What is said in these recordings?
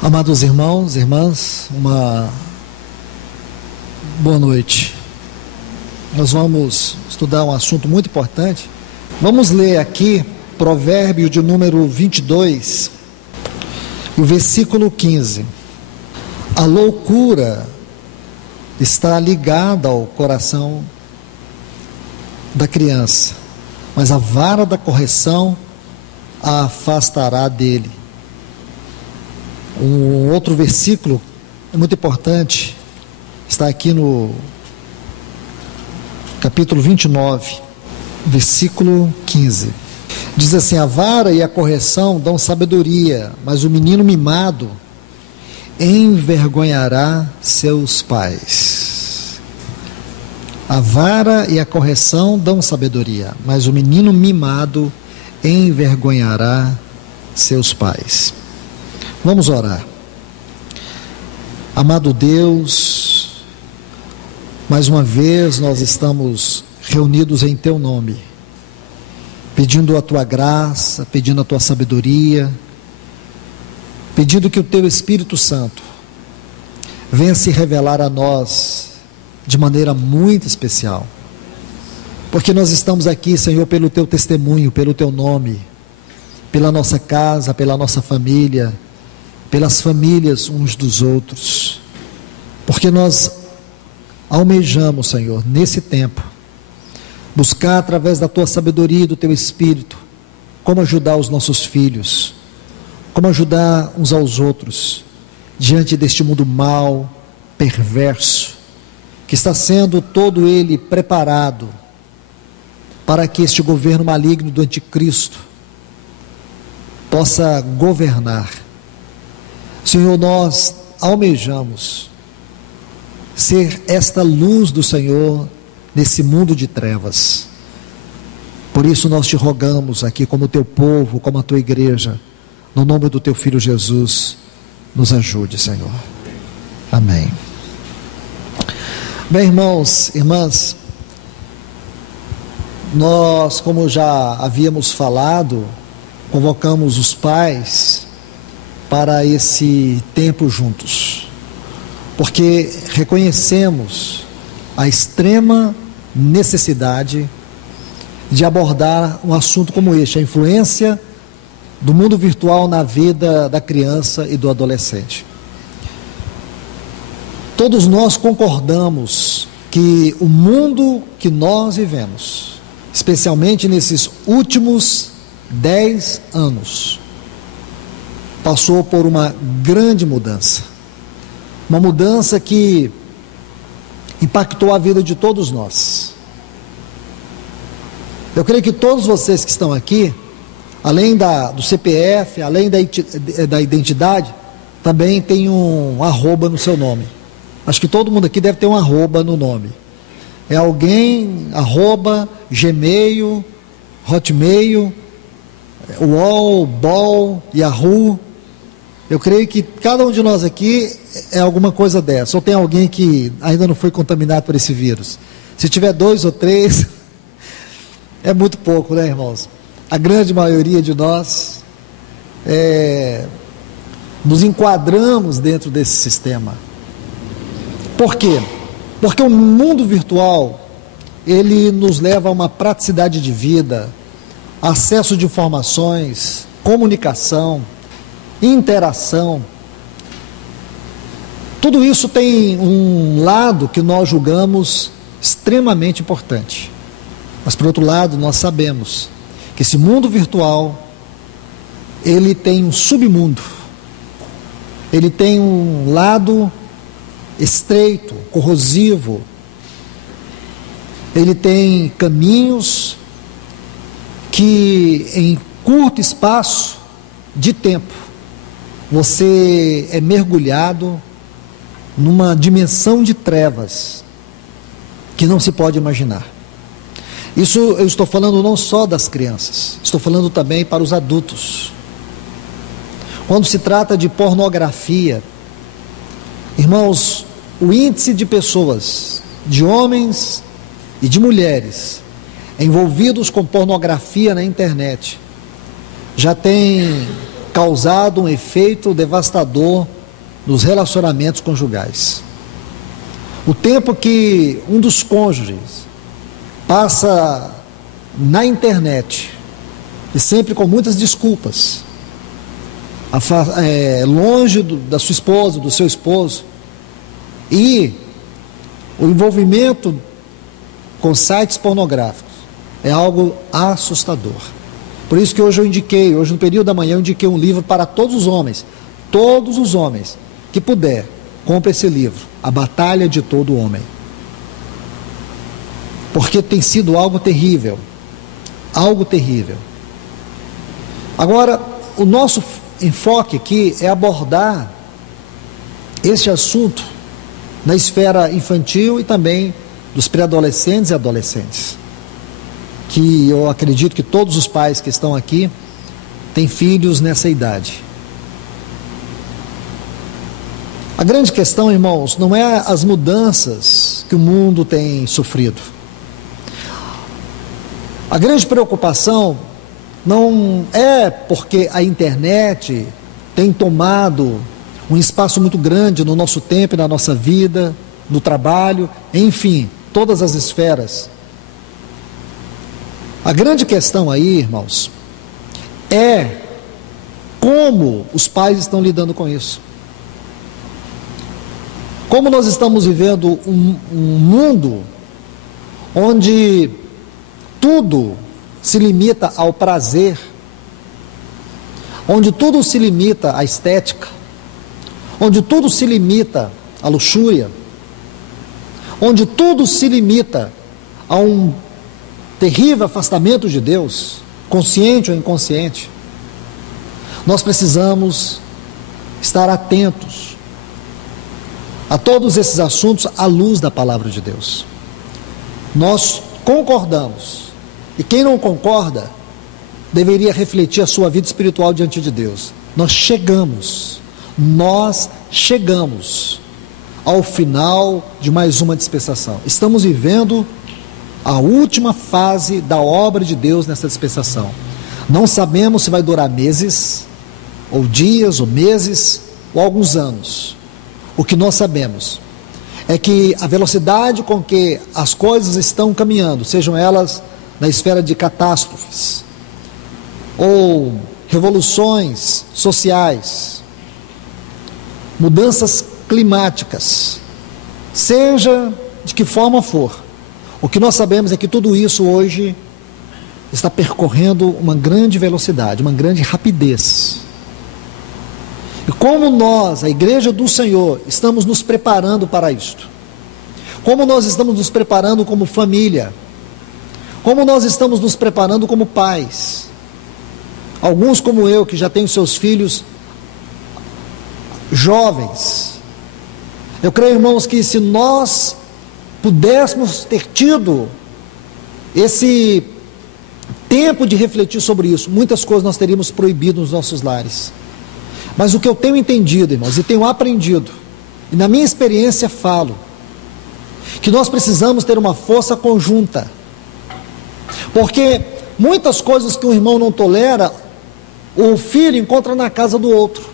Amados irmãos, irmãs, uma boa noite. Nós vamos estudar um assunto muito importante. Vamos ler aqui Provérbio de número 22, o versículo 15. A loucura está ligada ao coração da criança, mas a vara da correção a afastará dele. Um outro versículo muito importante está aqui no capítulo 29, versículo 15. Diz assim: a vara e a correção dão sabedoria, mas o menino mimado envergonhará seus pais. A vara e a correção dão sabedoria, mas o menino mimado envergonhará seus pais. Vamos orar. Amado Deus, mais uma vez nós estamos reunidos em Teu nome, pedindo a Tua graça, pedindo a Tua sabedoria, pedindo que o Teu Espírito Santo venha se revelar a nós de maneira muito especial, porque nós estamos aqui, Senhor, pelo Teu testemunho, pelo Teu nome, pela nossa casa, pela nossa família, pelas famílias uns dos outros, porque nós almejamos, Senhor, nesse tempo, buscar através da Tua sabedoria e do Teu Espírito, como ajudar os nossos filhos, como ajudar uns aos outros, diante deste mundo mau, perverso, que está sendo todo ele preparado, para que este governo maligno do anticristo, possa governar. Senhor, nós almejamos ser esta luz do Senhor nesse mundo de trevas. Por isso nós te rogamos aqui, como teu povo, como a tua igreja, no nome do teu Filho Jesus, nos ajude, Senhor. Amém. Bem, irmãos, irmãs, nós, como já havíamos falado, convocamos os pais para esse tempo juntos, porque reconhecemos a extrema necessidade de abordar um assunto como este, a influência do mundo virtual na vida da criança e do adolescente. Todos nós concordamos que o mundo que nós vivemos, especialmente nesses últimos 10 anos, passou por uma grande mudança, uma mudança que impactou a vida de todos nós. Eu creio que todos vocês que estão aqui, além do CPF, além da identidade, também tem um arroba no seu nome. Acho que todo mundo aqui deve ter um arroba no nome. É alguém, arroba, Gmail, Hotmail, UOL, BOL, Yahoo. Eu creio que cada um de nós aqui é alguma coisa dessa. Ou tem alguém que ainda não foi contaminado por esse vírus. Se tiver 2 ou 3, é muito pouco, né, irmãos? A grande maioria de nós nos enquadramos dentro desse sistema. Por quê? Porque o mundo virtual, ele nos leva a uma praticidade de vida, acesso de informações, comunicação, interação. Tudo isso tem um lado que nós julgamos extremamente importante, mas por outro lado nós sabemos que esse mundo virtual, ele tem um submundo, ele tem um lado estreito, corrosivo, ele tem caminhos que em curto espaço de tempo você é mergulhado numa dimensão de trevas que não se pode imaginar. Isso eu estou falando não só das crianças, estou falando também para os adultos. Quando se trata de pornografia, irmãos, o índice de pessoas, de homens e de mulheres envolvidos com pornografia na internet já tem causado um efeito devastador nos relacionamentos conjugais. O tempo que um dos cônjuges passa na internet, e sempre com muitas desculpas, longe da sua esposa, do seu esposo, e o envolvimento com sites pornográficos é algo assustador. Por isso que hoje no período da manhã, eu indiquei um livro para todos os homens que puder, compre esse livro, A Batalha de Todo Homem, porque tem sido algo terrível. Agora, o nosso enfoque aqui é abordar este assunto na esfera infantil e também dos pré-adolescentes e adolescentes, que eu acredito que todos os pais que estão aqui têm filhos nessa idade. A grande questão, irmãos, não é as mudanças que o mundo tem sofrido. A grande preocupação não é porque a internet tem tomado um espaço muito grande no nosso tempo e na nossa vida, no trabalho, enfim, todas as esferas. A grande questão aí, irmãos, é como os pais estão lidando com isso. Como nós estamos vivendo um mundo onde tudo se limita ao prazer, onde tudo se limita à estética, onde tudo se limita à luxúria, onde tudo se limita a um terrível afastamento de Deus, consciente ou inconsciente. Nós precisamos estar atentos a todos esses assuntos à luz da palavra de Deus. Nós concordamos, e quem não concorda deveria refletir a sua vida espiritual diante de Deus. Nós chegamos ao final de mais uma dispensação. Estamos vivendo a última fase da obra de Deus nessa dispensação. Não sabemos se vai durar meses, ou dias, ou meses, ou alguns anos. O que nós sabemos é que a velocidade com que as coisas estão caminhando, sejam elas na esfera de catástrofes, ou revoluções sociais, mudanças climáticas, seja de que forma for, o que nós sabemos é que tudo isso hoje está percorrendo uma grande velocidade, uma grande rapidez. E como nós, a Igreja do Senhor, estamos nos preparando para isto? Como nós estamos nos preparando como família? Como nós estamos nos preparando como pais? Alguns como eu, que já tenho seus filhos jovens. Eu creio, irmãos, que se nós pudéssemos ter tido esse tempo de refletir sobre isso, muitas coisas nós teríamos proibido nos nossos lares. Mas o que eu tenho entendido, irmãos, e tenho aprendido, e na minha experiência falo, que nós precisamos ter uma força conjunta, porque muitas coisas que um irmão não tolera, o filho encontra na casa do outro.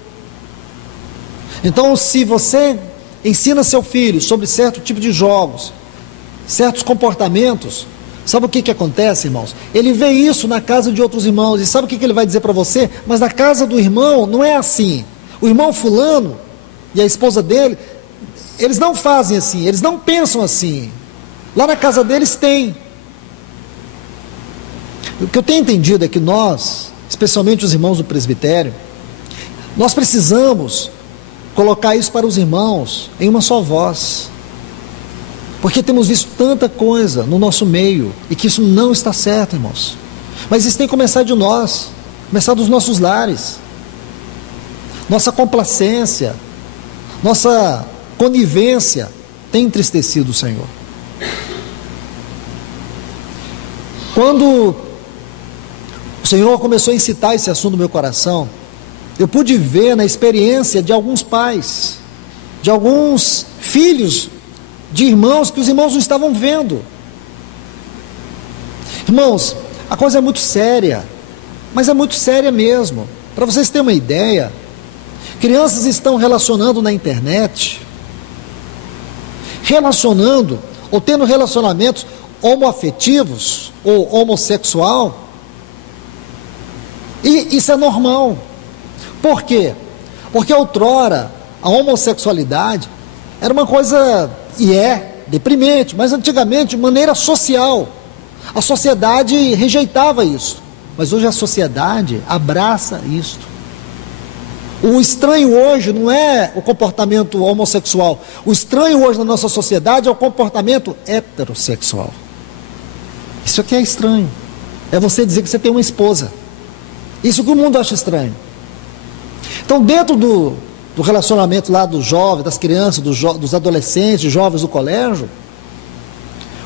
Então, se você ensina seu filho sobre certo tipo de jogos, certos comportamentos, sabe o que acontece, irmãos? Ele vê isso na casa de outros irmãos, e sabe o que ele vai dizer para você? Mas na casa do irmão não é assim. O irmão fulano e a esposa dele, eles não fazem assim, eles não pensam assim. Lá na casa deles tem. O que eu tenho entendido é que nós, especialmente os irmãos do presbitério, nós precisamos colocar isso para os irmãos em uma só voz, porque temos visto tanta coisa no nosso meio, e que isso não está certo, irmãos. Mas isso tem que começar de nós, começar dos nossos lares. Nossa complacência, nossa conivência tem entristecido o Senhor. Quando o Senhor começou a incitar esse assunto no meu coração, eu pude ver na experiência de alguns pais, de alguns filhos de irmãos, que os irmãos não estavam vendo. Irmãos, a coisa é muito séria, mas é muito séria mesmo. Para vocês terem uma ideia, crianças estão relacionando na internet, relacionando ou tendo relacionamentos homoafetivos ou homossexual, e isso é normal. Por quê? Porque outrora a homossexualidade era uma coisa, e é, deprimente, mas antigamente de maneira social. A sociedade rejeitava isso, mas hoje a sociedade abraça isso. O estranho hoje não é o comportamento homossexual, o estranho hoje na nossa sociedade é o comportamento heterossexual. Isso aqui é estranho, é você dizer que você tem uma esposa, isso que o mundo acha estranho. Então, dentro do relacionamento lá dos jovens, das crianças, dos adolescentes, jovens do colégio,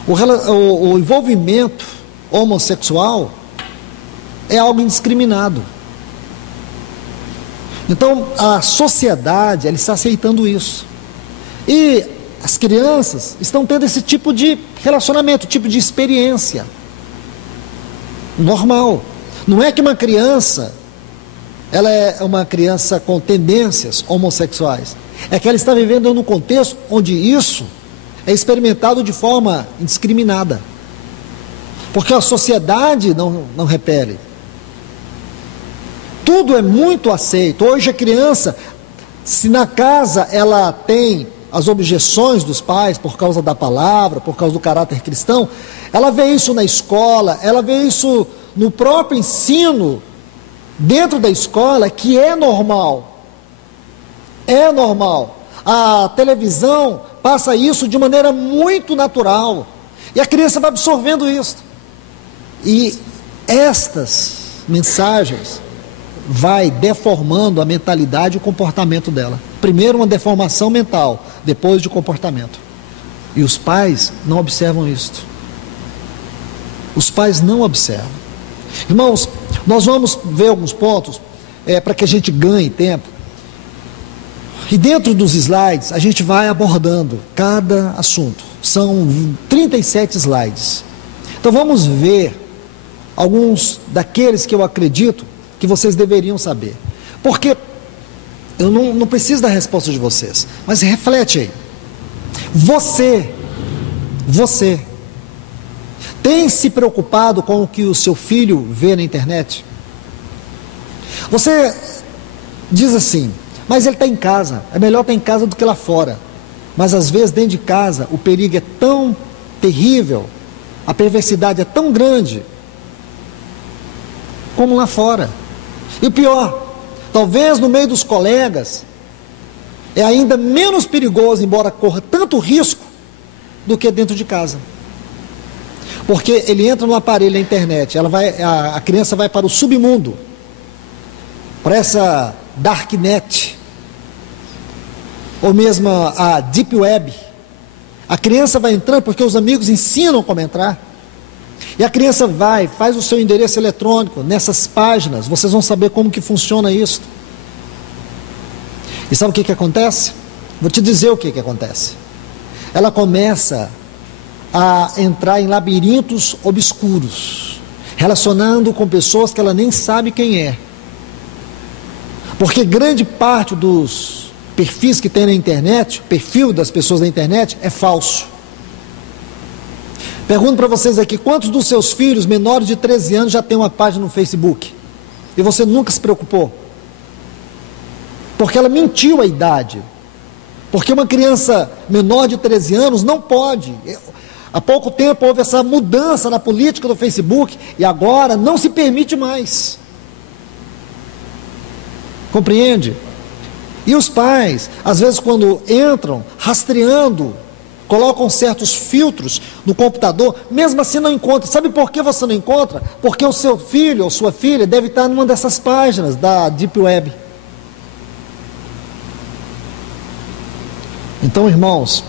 o envolvimento homossexual é algo indiscriminado. Então, a sociedade, ela está aceitando isso. E as crianças estão tendo esse tipo de relacionamento, tipo de experiência. Normal. Não é que uma criança, ela é uma criança com tendências homossexuais. É que ela está vivendo num contexto onde isso é experimentado de forma indiscriminada. Porque a sociedade não repele. Tudo é muito aceito. Hoje a criança, se na casa ela tem as objeções dos pais por causa da palavra, por causa do caráter cristão, ela vê isso na escola, ela vê isso no próprio ensino, dentro da escola, que é normal. É normal. A televisão passa isso de maneira muito natural. E a criança vai absorvendo isso. E estas mensagens vai deformando a mentalidade e o comportamento dela. Primeiro uma deformação mental, depois de comportamento. E os pais não observam isto. Os pais não observam. Irmãos, nós vamos ver alguns pontos para que a gente ganhe tempo. E dentro dos slides a gente vai abordando cada assunto. São 37 slides. Então vamos ver alguns daqueles que eu acredito que vocês deveriam saber. Porque eu não preciso da resposta de vocês, mas reflete aí. Você tem se preocupado com o que o seu filho vê na internet? Você diz assim, mas ele está em casa, é melhor estar em casa do que lá fora. Mas às vezes dentro de casa o perigo é tão terrível, a perversidade é tão grande como lá fora. E o pior, talvez no meio dos colegas é ainda menos perigoso, embora corra tanto risco, do que dentro de casa. Porque ele entra no aparelho na internet, a criança vai para o submundo, para essa darknet, ou mesmo a deep web. A criança vai entrando porque os amigos ensinam como entrar. E a criança faz o seu endereço eletrônico nessas páginas, vocês vão saber como que funciona isso. E sabe o que acontece? Vou te dizer o que acontece. Ela começa a entrar em labirintos obscuros, relacionando com pessoas que ela nem sabe quem é. Porque grande parte dos perfis que tem na internet, o perfil das pessoas na internet é falso. Pergunto para vocês aqui, quantos dos seus filhos menores de 13 anos já tem uma página no Facebook? E você nunca se preocupou? Porque ela mentiu a idade. Porque uma criança menor de 13 anos não pode. Há pouco tempo houve essa mudança na política do Facebook e agora não se permite mais. Compreende? E os pais, às vezes quando entram rastreando, colocam certos filtros no computador, mesmo assim não encontra. Sabe por que você não encontra? Porque o seu filho ou sua filha deve estar numa dessas páginas da Deep Web. Então, irmãos,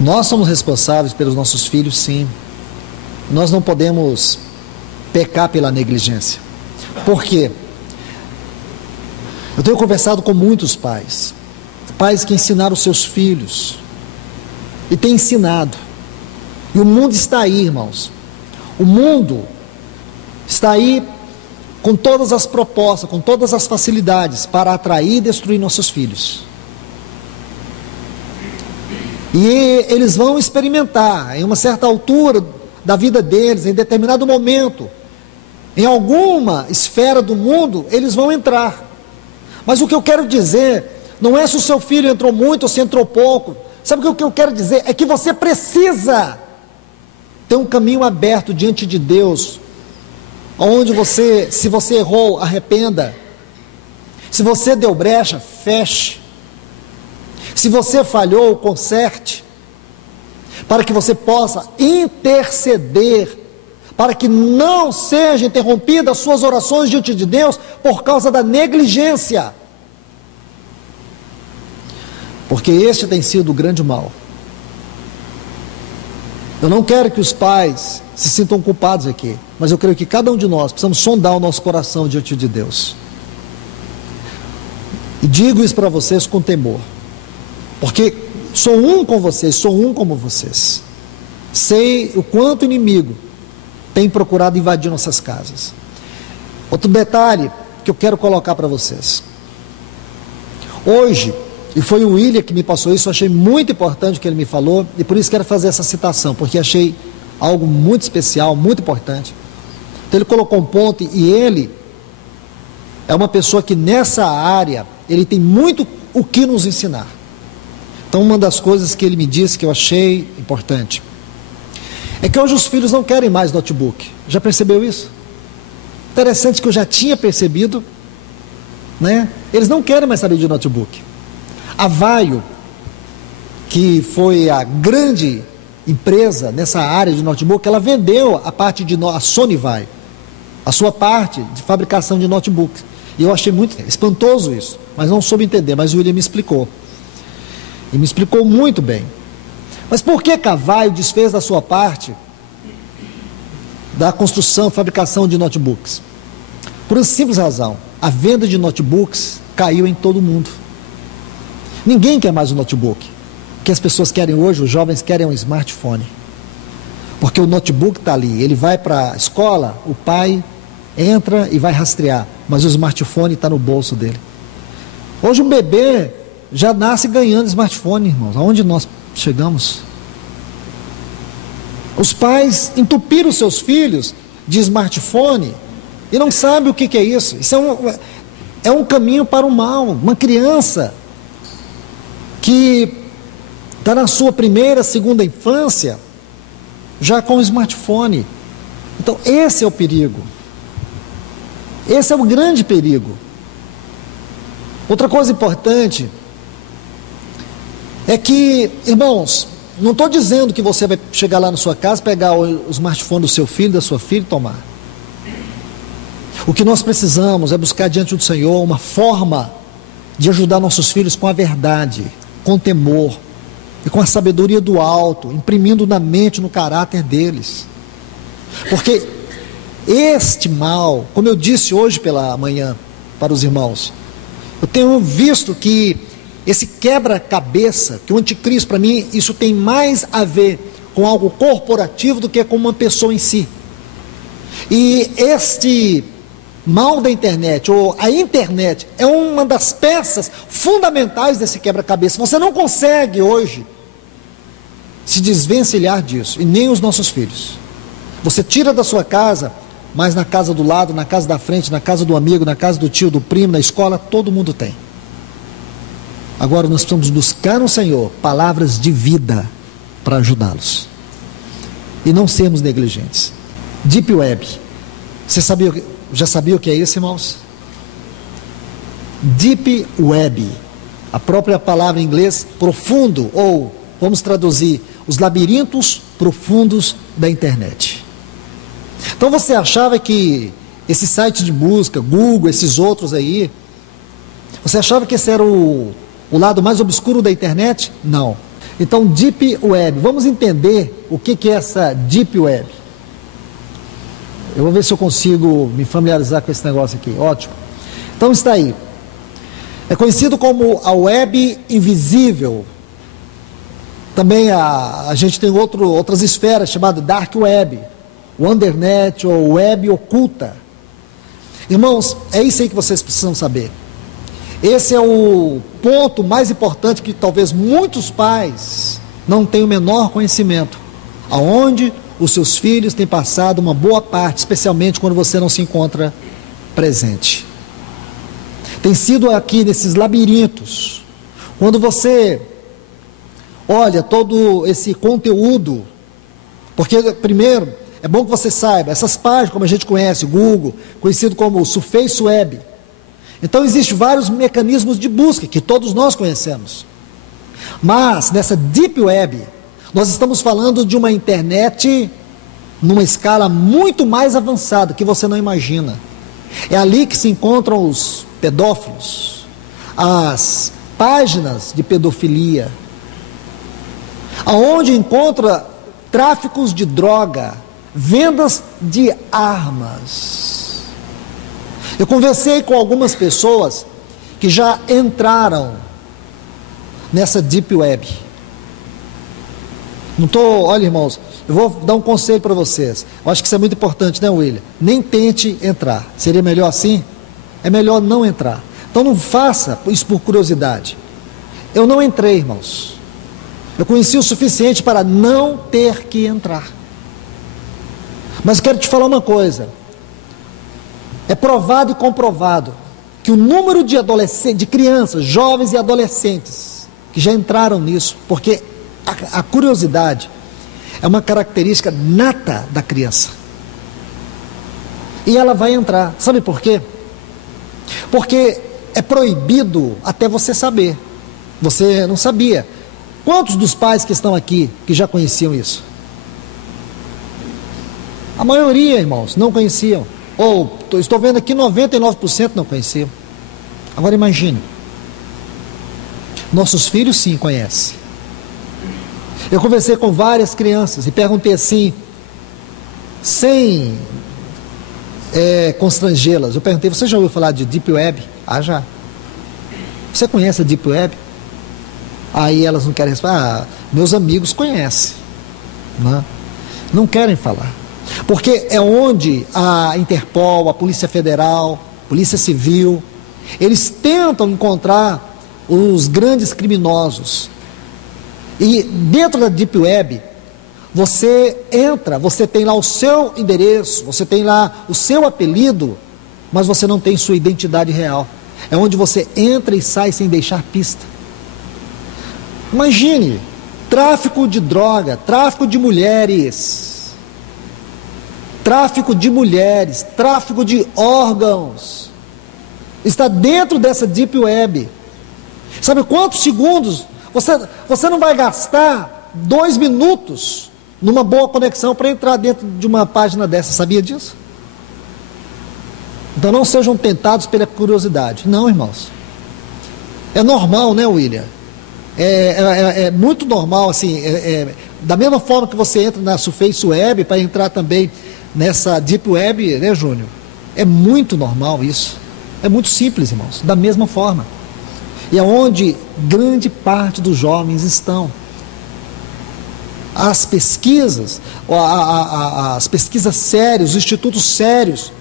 nós somos responsáveis pelos nossos filhos, sim. Nós não podemos pecar pela negligência. Por quê? Eu tenho conversado com muitos pais que ensinaram os seus filhos, e têm ensinado, e o mundo está aí, irmãos, o mundo está aí com todas as propostas, com todas as facilidades para atrair e destruir nossos filhos. E eles vão experimentar, em uma certa altura da vida deles, em determinado momento, em alguma esfera do mundo, eles vão entrar. Mas o que eu quero dizer, não é se o seu filho entrou muito ou se entrou pouco. Sabe o que eu quero dizer? É que você precisa ter um caminho aberto diante de Deus, onde você, se você errou, arrependa. Se você deu brecha, feche. Se você falhou, conserte, para que você possa interceder, para que não sejam interrompidas as suas orações diante de Deus por causa da negligência. Porque este tem sido o grande mal. Eu não quero que os pais se sintam culpados aqui, mas eu creio que cada um de nós precisamos sondar o nosso coração diante de Deus. E digo isso para vocês com temor, porque sou um com vocês, sou um como vocês. Sei o quanto o inimigo tem procurado invadir nossas casas. Outro detalhe que eu quero colocar para vocês. Hoje, e foi o William que me passou isso, eu achei muito importante o que ele me falou, e por isso quero fazer essa citação, porque achei algo muito especial, muito importante. Então ele colocou um ponto, e ele é uma pessoa que nessa área, ele tem muito o que nos ensinar. Então uma das coisas que ele me disse que eu achei importante, é que hoje os filhos não querem mais notebook. Já percebeu isso? Interessante que eu já tinha percebido, né? Eles não querem mais saber de notebook. A Vaio, que foi a grande empresa nessa área de notebook, ela vendeu a parte de a Sony Vaio, a sua parte de fabricação de notebooks. E eu achei muito espantoso isso, mas não soube entender, mas o William me explicou. E me explicou muito bem. Mas por que a Vaio desfez da sua parte da construção, fabricação de notebooks? Por uma simples razão, a venda de notebooks caiu em todo mundo. Ninguém quer mais um notebook. O que as pessoas querem hoje, os jovens querem um smartphone. Porque o notebook está ali, ele vai para a escola, o pai entra e vai rastrear, mas o smartphone está no bolso dele. Hoje um bebê já nasce ganhando smartphone, irmãos. Aonde nós chegamos? Os pais entupiram seus filhos de smartphone e não sabem o que é isso. Isso é um caminho para o mal. Uma criança que está na sua primeira, segunda infância, já com o smartphone. Então esse é o perigo. Esse é o grande perigo. Outra coisa importante é que, irmãos, não estou dizendo que você vai chegar lá na sua casa, pegar o smartphone do seu filho, da sua filha e tomar. O que nós precisamos é buscar diante do Senhor uma forma de ajudar nossos filhos com a verdade, com temor e com a sabedoria do alto, imprimindo na mente, no caráter deles. Porque este mal, como eu disse hoje pela manhã para os irmãos, eu tenho visto que esse quebra-cabeça, que o anticristo, para mim, isso tem mais a ver com algo corporativo do que com uma pessoa em si. E este mal da internet, ou a internet, é uma das peças fundamentais desse quebra-cabeça. Você não consegue hoje se desvencilhar disso, e nem os nossos filhos. Você tira da sua casa, mas na casa do lado, na casa da frente, na casa do amigo, na casa do tio, do primo, na escola, todo mundo tem. Agora nós precisamos buscar no Senhor palavras de vida para ajudá-los. E não sermos negligentes. Deep Web. Você já sabia o que é isso, irmãos? Deep Web. A própria palavra em inglês, profundo, ou vamos traduzir, os labirintos profundos da internet. Então você achava que esse site de busca, Google, esses outros aí, você achava que esse era o lado mais obscuro da internet? Não. Então, Deep Web, vamos entender o que é essa Deep Web. Eu vou ver se eu consigo me familiarizar com esse negócio aqui. Ótimo. Então está aí. É conhecido como a web invisível. Também a gente tem outras esferas chamadas Dark Web, Wondernet ou Web oculta. Irmãos, é isso aí que vocês precisam saber. Esse é o ponto mais importante que talvez muitos pais não tenham o menor conhecimento. Aonde os seus filhos têm passado uma boa parte, especialmente quando você não se encontra presente. Tem sido aqui nesses labirintos, quando você olha todo esse conteúdo, porque primeiro, é bom que você saiba, essas páginas, como a gente conhece, o Google, conhecido como o Surface Web, então existem vários mecanismos de busca, que todos nós conhecemos, mas nessa Deep Web, nós estamos falando de uma internet numa escala muito mais avançada, que você não imagina. É ali que se encontram os pedófilos, as páginas de pedofilia, aonde encontra tráficos de droga, vendas de armas. Eu conversei com algumas pessoas que já entraram nessa Deep Web. Olha, irmãos, eu vou dar um conselho para vocês. Eu acho que isso é muito importante, né, William? Nem tente entrar. Seria melhor assim? É melhor não entrar. Então não faça isso por curiosidade. Eu não entrei, irmãos. Eu conheci o suficiente para não ter que entrar. Mas eu quero te falar uma coisa. É provado e comprovado que o número de adolescentes, de crianças, jovens e adolescentes que já entraram nisso, porque a curiosidade é uma característica nata da criança. E ela vai entrar. Sabe por quê? Porque é proibido até você saber. Você não sabia. Quantos dos pais que estão aqui que já conheciam isso? A maioria, irmãos, não conheciam. Ou, estou vendo aqui, 99% não conheciam. Agora imagine. Nossos filhos sim conhecem. Eu conversei com várias crianças e perguntei assim, sem constrangê-las. Eu perguntei, você já ouviu falar de Deep Web? Ah, já. Você conhece a Deep Web? Aí elas não querem responder. Meus amigos conhecem. Não querem falar. Porque é onde a Interpol, a Polícia Federal, Polícia Civil, eles tentam encontrar os grandes criminosos. E dentro da Deep Web, você entra, você tem lá o seu endereço, você tem lá o seu apelido, mas você não tem sua identidade real. É onde você entra e sai sem deixar pista. Imagine, tráfico de droga, tráfico de mulheres, tráfico de órgãos, está dentro dessa Deep Web. Sabe quantos segundos? Você não vai gastar 2 minutos numa boa conexão para entrar dentro de uma página dessa, sabia disso? Então não sejam tentados pela curiosidade. Não, irmãos. É normal, né, William? É muito normal, assim, da mesma forma que você entra na Surface Web, para entrar também nessa Deep Web, né, Júnior? É muito normal isso. É muito simples, irmãos, da mesma forma. E é onde grande parte dos jovens estão. As pesquisas, as pesquisas sérias, os institutos sérios,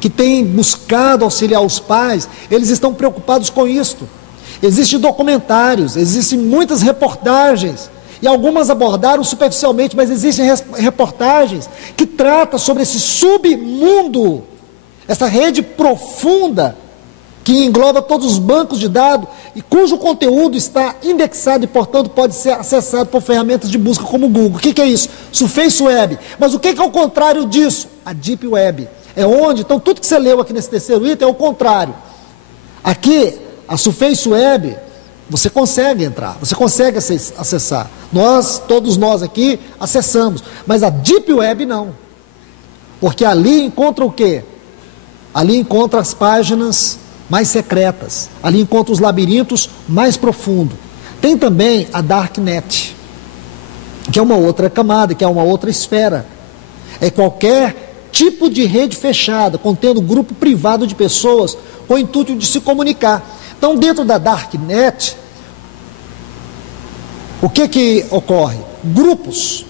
que têm buscado auxiliar os pais, eles estão preocupados com isto. Existem documentários, existem muitas reportagens, e algumas abordaram superficialmente, mas existem reportagens que tratam sobre esse submundo, essa rede profunda, que engloba todos os bancos de dados e cujo conteúdo está indexado e, portanto, pode ser acessado por ferramentas de busca como o Google. O que é isso? Surface Web. Mas o que é o contrário disso? A Deep Web. É onde, então, tudo que você leu aqui nesse terceiro item é o contrário. Aqui, a Surface Web, você consegue entrar, você consegue acessar. Todos nós aqui, acessamos. Mas a Deep Web não. Porque ali encontra o quê? Ali encontra as páginas mais secretas, ali encontra os labirintos mais profundos. Tem também a Darknet, que é uma outra camada, que é uma outra esfera. É qualquer tipo de rede fechada, contendo grupo privado de pessoas com o intuito de se comunicar. Então, dentro da Darknet, o que ocorre? Grupos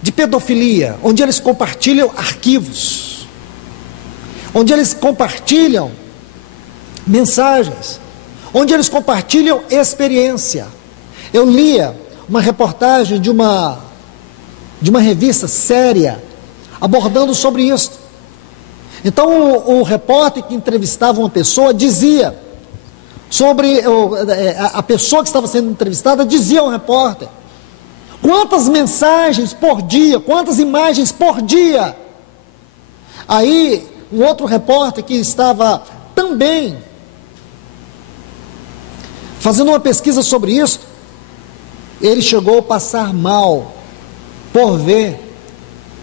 de pedofilia, onde eles compartilham arquivos. onde eles compartilham mensagens, onde eles compartilham experiência. Eu lia uma reportagem de uma revista séria, abordando sobre isso. Então o repórter que entrevistava uma pessoa dizia sobre, a pessoa que estava sendo entrevistada dizia ao repórter, quantas mensagens por dia, quantas imagens por dia. Aí um outro repórter que estava também fazendo uma pesquisa sobre isso, ele chegou a passar mal por ver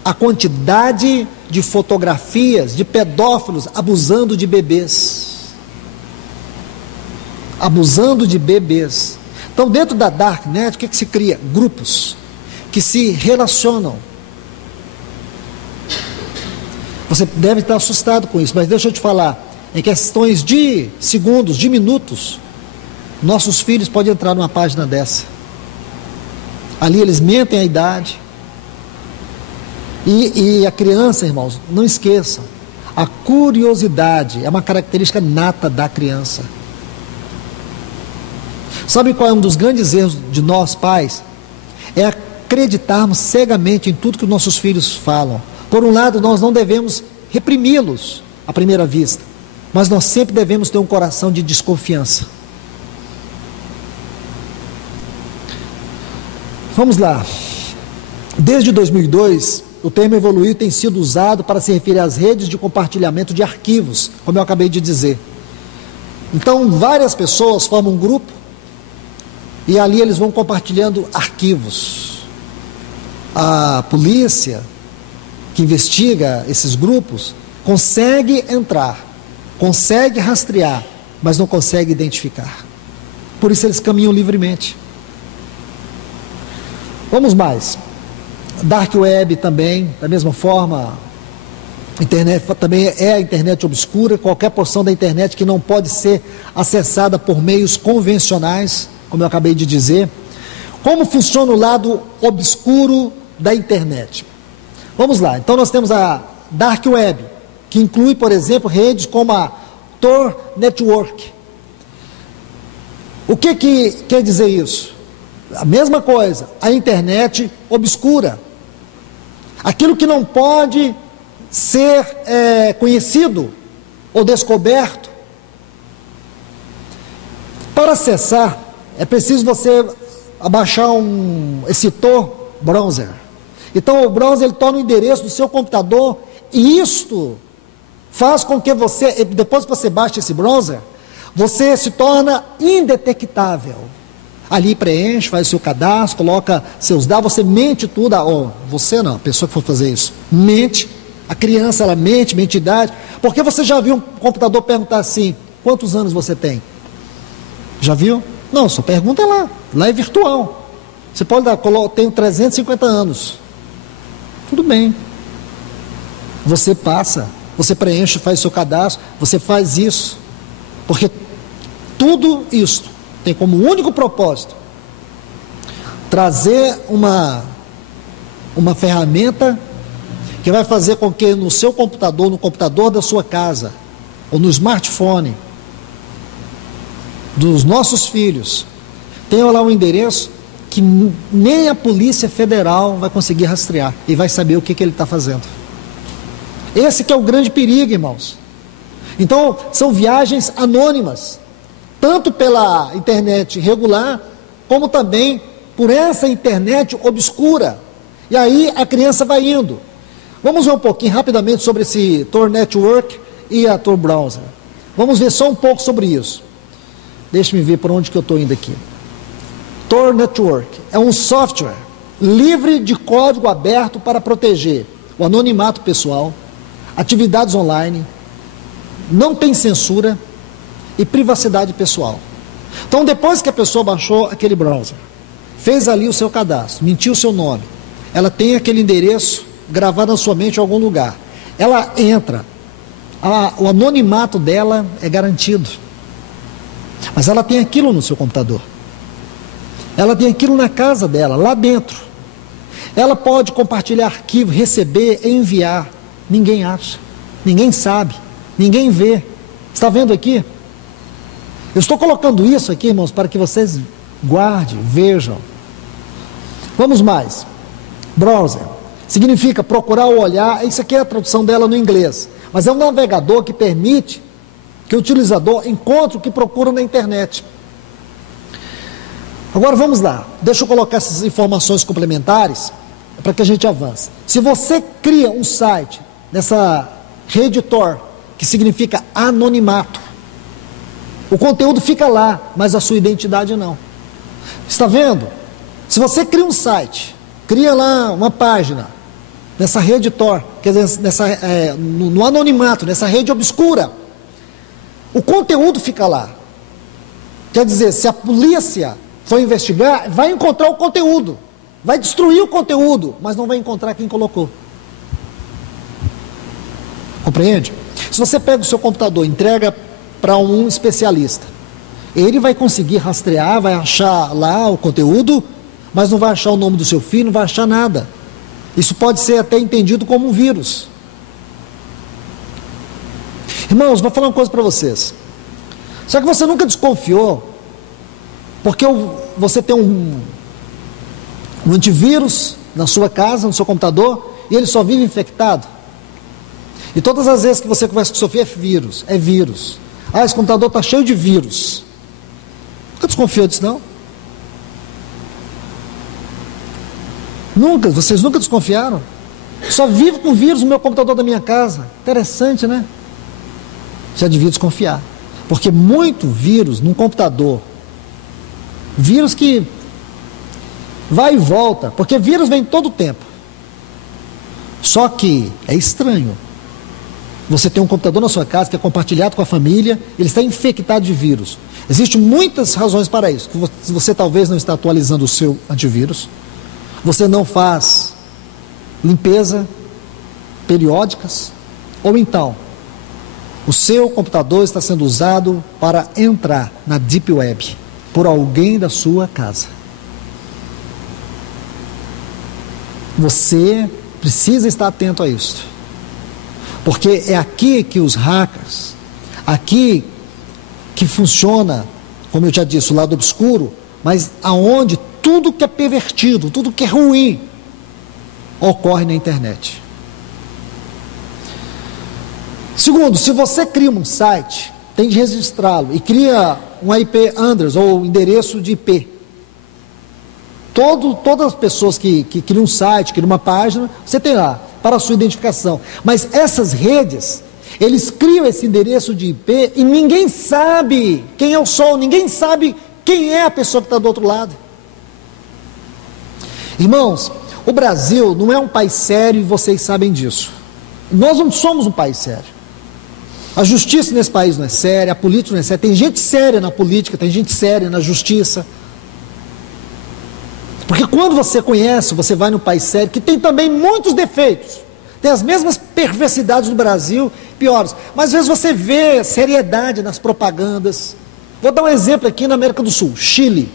a quantidade de fotografias de pedófilos abusando de bebês. Abusando de bebês. Então, dentro da Darknet, o que se cria? Grupos que se relacionam. Você deve estar assustado com isso, mas deixa eu te falar, em questões de segundos, de minutos, nossos filhos podem entrar numa página dessa. Ali eles mentem a idade. E a criança, irmãos, não esqueçam, a curiosidade é uma característica nata da criança. Sabe qual é um dos grandes erros de nós pais? É acreditarmos cegamente em tudo que os nossos filhos falam. Por um lado, nós não devemos reprimi-los à primeira vista, mas nós sempre devemos ter um coração de desconfiança. Vamos lá. Desde 2002, o termo evoluir tem sido usado para se referir às redes de compartilhamento de arquivos, como eu acabei de dizer. Então, várias pessoas formam um grupo e ali eles vão compartilhando arquivos. A polícia que investiga esses grupos consegue entrar, consegue rastrear, mas não consegue identificar. Por isso eles caminham livremente. Vamos mais. Dark Web também, da mesma forma, internet também é a internet obscura, qualquer porção da internet que não pode ser acessada por meios convencionais, como eu acabei de dizer. Como funciona o lado obscuro da internet? Vamos lá, então nós temos a Dark Web, que inclui, por exemplo, redes como a Tor Network. O que quer dizer isso? A mesma coisa, a internet obscura. Aquilo que não pode ser conhecido ou descoberto. Para acessar, é preciso você abaixar esse Tor browser. Então o browser ele torna o endereço do seu computador e isto faz com que você, depois que você baixa esse browser, você se torna indetectável. Ali preenche, faz o seu cadastro, coloca seus dados, você mente tudo, você não, a pessoa que for fazer isso, mente, a criança ela mente idade, porque você já viu um computador perguntar assim, quantos anos você tem? Já viu? Não, só pergunta lá é virtual, você pode dar, tenho 350 anos, tudo bem, você passa, você preenche, faz o seu cadastro, você faz isso, porque tudo isto tem como único propósito trazer uma ferramenta que vai fazer com que no seu computador, no computador da sua casa, ou no smartphone dos nossos filhos, tenha lá um endereço que nem a Polícia Federal vai conseguir rastrear e vai saber o que ele está fazendo. Esse que é o grande perigo, irmãos. Então, são viagens anônimas, tanto pela internet regular, como também por essa internet obscura. E aí a criança vai indo. Vamos ver um pouquinho rapidamente sobre esse Tor Network e a Tor Browser. Vamos ver só um pouco sobre isso. Deixa-me ver por onde que eu estou indo aqui. Tor Network é um software livre de código aberto para proteger o anonimato pessoal, atividades online, não tem censura e privacidade pessoal. Então, depois que a pessoa baixou aquele browser, fez ali o seu cadastro, mentiu o seu nome, ela tem aquele endereço gravado na sua mente em algum lugar, ela entra, o anonimato dela é garantido, mas ela tem aquilo no seu computador, ela tem aquilo na casa dela, lá dentro, ela pode compartilhar arquivo, receber, enviar, ninguém acha, ninguém sabe, Ninguém vê. Está vendo aqui? Eu estou colocando isso aqui, irmãos, para que vocês guardem, vejam. Vamos mais. Browser significa procurar ou olhar. Isso aqui é a tradução dela no inglês. Mas é um navegador que permite que o utilizador encontre o que procura na internet. Agora vamos lá. Deixa eu colocar essas informações complementares para que a gente avance. Se você cria um site nessa rede Tor, que significa anonimato, o conteúdo fica lá, mas a sua identidade não. Está vendo? Se você cria um site, cria lá uma página nessa rede Tor, quer dizer, no anonimato, nessa rede obscura, o conteúdo fica lá. Quer dizer, se a polícia for investigar, vai encontrar o conteúdo, vai destruir o conteúdo, mas não vai encontrar quem colocou. Compreende? Se você pega o seu computador e entrega para um especialista, ele vai conseguir rastrear, vai achar lá o conteúdo, mas não vai achar o nome do seu filho, não vai achar nada. Isso pode ser até entendido como um vírus. Irmãos, vou falar uma coisa para vocês. Será que você nunca desconfiou porque você tem um antivírus na sua casa, no seu computador, e ele só vive infectado? E todas as vezes que você conversa com o seu filho, é vírus. Ah, esse computador está cheio de vírus. Nunca desconfiou disso, não? Nunca, vocês nunca desconfiaram? Só vive com vírus no meu computador da minha casa. Interessante, né? Já devia desconfiar. Porque muito vírus num computador, vírus que vai e volta, porque vírus vem todo o tempo. Só que é estranho. Você tem um computador na sua casa que é compartilhado com a família, ele está infectado de vírus. Existem muitas razões para isso. Você talvez não está atualizando o seu antivírus, você não faz limpeza periódicas, ou então o seu computador está sendo usado para entrar na Deep Web por alguém da sua casa. Você precisa estar atento a isso, porque é aqui que os hackers, aqui que funciona, como eu já disse, o lado obscuro, mas aonde tudo que é pervertido, tudo que é ruim, ocorre na internet. Segundo, se você cria um site, tem de registrá-lo e cria um IP address ou endereço de IP. Todas as pessoas que criam um site, criam uma página, você tem lá, para a sua identificação. Mas essas redes, eles criam esse endereço de IP e ninguém sabe quem eu sou, ninguém sabe quem é a pessoa que está do outro lado. Irmãos, o Brasil não é um país sério e vocês sabem disso. Nós não somos um país sério. A justiça nesse país não é séria, a política não é séria. Tem gente séria na política, tem gente séria na justiça. Porque quando você conhece, você vai num país sério, que tem também muitos defeitos, tem as mesmas perversidades do Brasil, piores, mas às vezes você vê seriedade nas propagandas. Vou dar um exemplo aqui na América do Sul, Chile.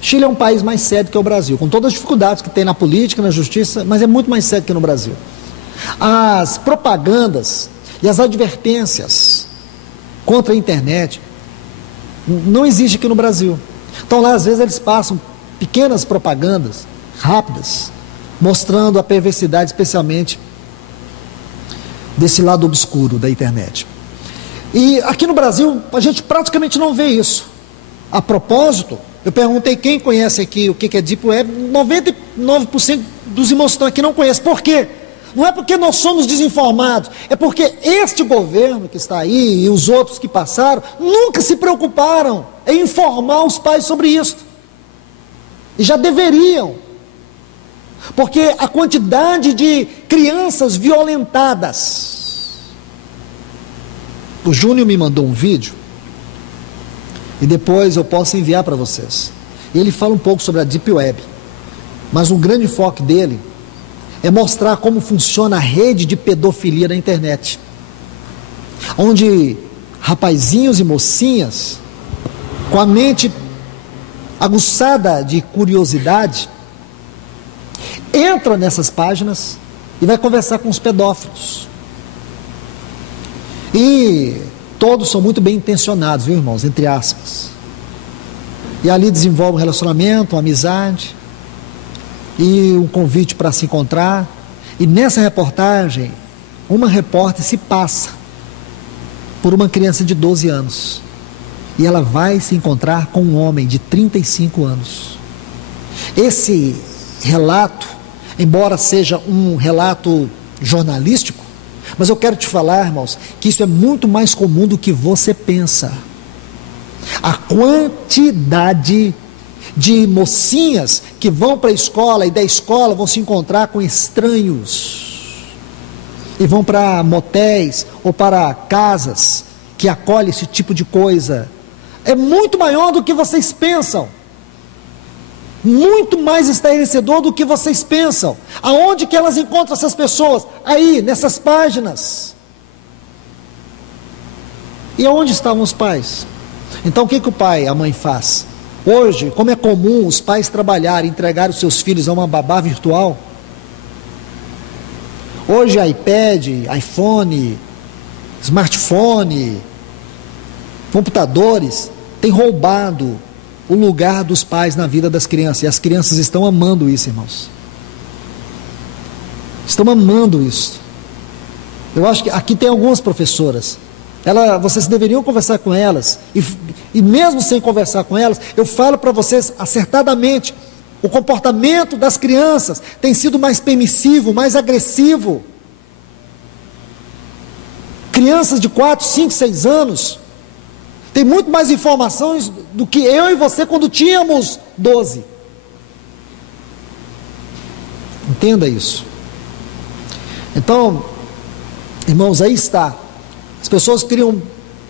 Chile é um país mais sério que o Brasil, com todas as dificuldades que tem na política, na justiça, mas é muito mais sério que no Brasil. As propagandas e as advertências contra a internet não existem aqui no Brasil. Então lá às vezes eles passam pequenas propagandas rápidas, mostrando a perversidade, especialmente desse lado obscuro da internet. E aqui no Brasil a gente praticamente não vê isso. A propósito, eu perguntei quem conhece aqui o que é Deep Web, 99% dos irmãos que estão aqui não conhecem. Por quê? Não é porque nós somos desinformados, é porque este governo que está aí e os outros que passaram nunca se preocuparam em informar os pais sobre isso. E já deveriam, porque a quantidade de crianças violentadas. O Júnior me mandou um vídeo e depois eu posso enviar para vocês. Ele fala um pouco sobre a Deep Web, mas o grande foco dele é mostrar como funciona a rede de pedofilia na internet, onde rapazinhos e mocinhas com a mente aguçada de curiosidade entra nessas páginas e vai conversar com os pedófilos. E todos são muito bem intencionados, viu, irmãos? Entre aspas. E ali desenvolve um relacionamento, uma amizade, e um convite para se encontrar. E nessa reportagem, uma repórter se passa por uma criança de 12 anos. E ela vai se encontrar com um homem de 35 anos. Esse relato, embora seja um relato jornalístico, mas eu quero te falar, irmãos, que isso é muito mais comum do que você pensa. A quantidade de mocinhas que vão para a escola e da escola vão se encontrar com estranhos e vão para motéis ou para casas que acolhem esse tipo de coisa, é muito maior do que vocês pensam, muito mais estarrecedor do que vocês pensam. Aonde que elas encontram essas pessoas? Aí, nessas páginas. E aonde estavam os pais? Então o que o pai, a mãe faz? Hoje, como é comum os pais trabalharem, entregar os seus filhos a uma babá virtual, hoje iPad, iPhone, smartphone, computadores, tem roubado o lugar dos pais na vida das crianças, e as crianças estão amando isso, irmãos. Estão amando isso. Eu acho que aqui tem algumas professoras, vocês deveriam conversar com elas, e mesmo sem conversar com elas, eu falo para vocês acertadamente, o comportamento das crianças tem sido mais permissivo, mais agressivo. Crianças de 4, 5, 6 anos têm muito mais informações do que eu e você quando tínhamos 12. Entenda isso. Então, irmãos, aí está. As pessoas criam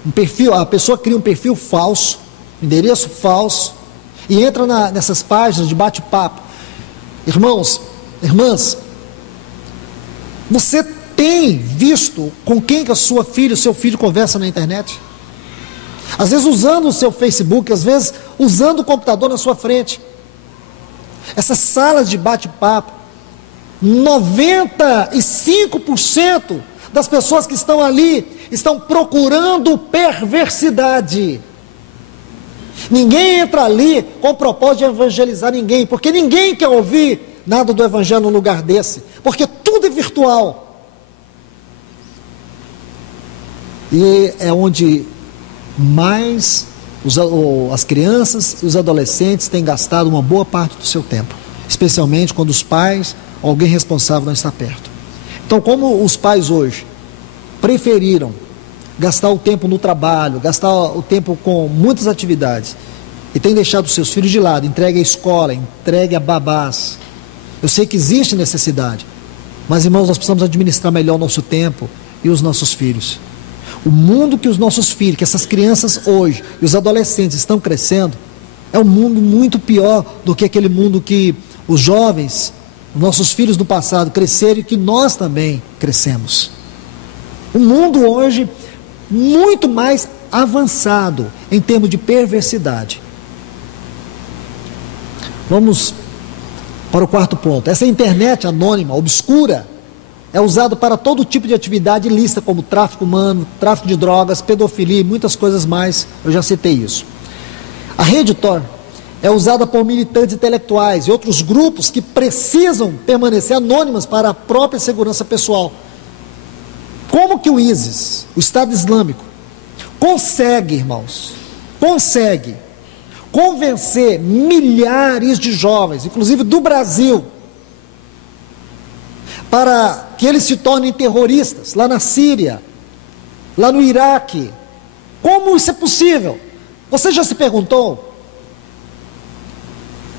um perfil, a pessoa cria um perfil falso, um endereço falso, e entra nessas páginas de bate-papo. Irmãos, irmãs, você tem visto com quem que a sua filha, o seu filho conversa na internet? Às vezes usando o seu Facebook, às vezes usando o computador na sua frente. Essas salas de bate-papo, 95% das pessoas que estão ali estão procurando perversidade. Ninguém entra ali com o propósito de evangelizar ninguém, porque ninguém quer ouvir nada do evangelho num lugar desse, porque tudo é virtual. E é onde mais as crianças e os adolescentes têm gastado uma boa parte do seu tempo, especialmente quando os pais, alguém responsável não está perto. Então, como os pais hoje preferiram gastar o tempo no trabalho, gastar o tempo com muitas atividades, e têm deixado os seus filhos de lado, entregue à escola, entregue a babás. Eu sei que existe necessidade, mas, irmãos, nós precisamos administrar melhor o nosso tempo e os nossos filhos. O mundo que os nossos filhos, que essas crianças hoje e os adolescentes estão crescendo, é um mundo muito pior do que aquele mundo que os jovens, nossos filhos do passado cresceram e que nós também crescemos. Um mundo hoje muito mais avançado em termos de perversidade. Vamos para o quarto ponto. Essa internet anônima, obscura, é usada para todo tipo de atividade ilícita, como tráfico humano, tráfico de drogas, pedofilia e muitas coisas mais. Eu já citei isso. A rede Tor é usada por militantes intelectuais e outros grupos que precisam permanecer anônimas para a própria segurança pessoal. Como que o ISIS, o Estado Islâmico, consegue, irmãos, consegue convencer milhares de jovens, inclusive do Brasil, para que eles se tornem terroristas, lá na Síria, lá no Iraque? Como isso é possível? Você já se perguntou?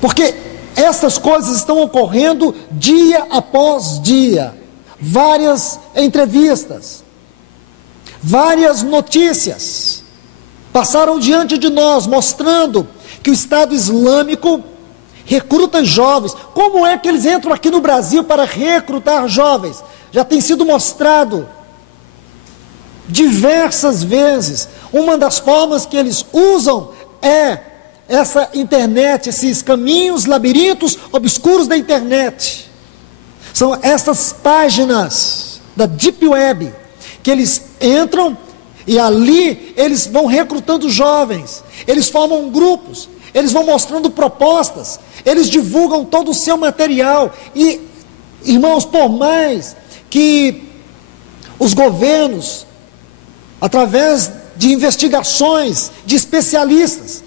Porque essas coisas estão ocorrendo dia após dia. Várias entrevistas, várias notícias passaram diante de nós, mostrando que o Estado Islâmico recruta jovens. Como é que eles entram aqui no Brasil para recrutar jovens? Já tem sido mostrado diversas vezes. Uma das formas que eles usam é essa internet, esses caminhos, labirintos obscuros da internet. São essas páginas da Deep Web que eles entram E ali eles vão recrutando jovens, eles formam grupos, eles vão mostrando propostas, eles divulgam todo o seu material. E, irmãos, por mais que os governos, através de investigações de especialistas,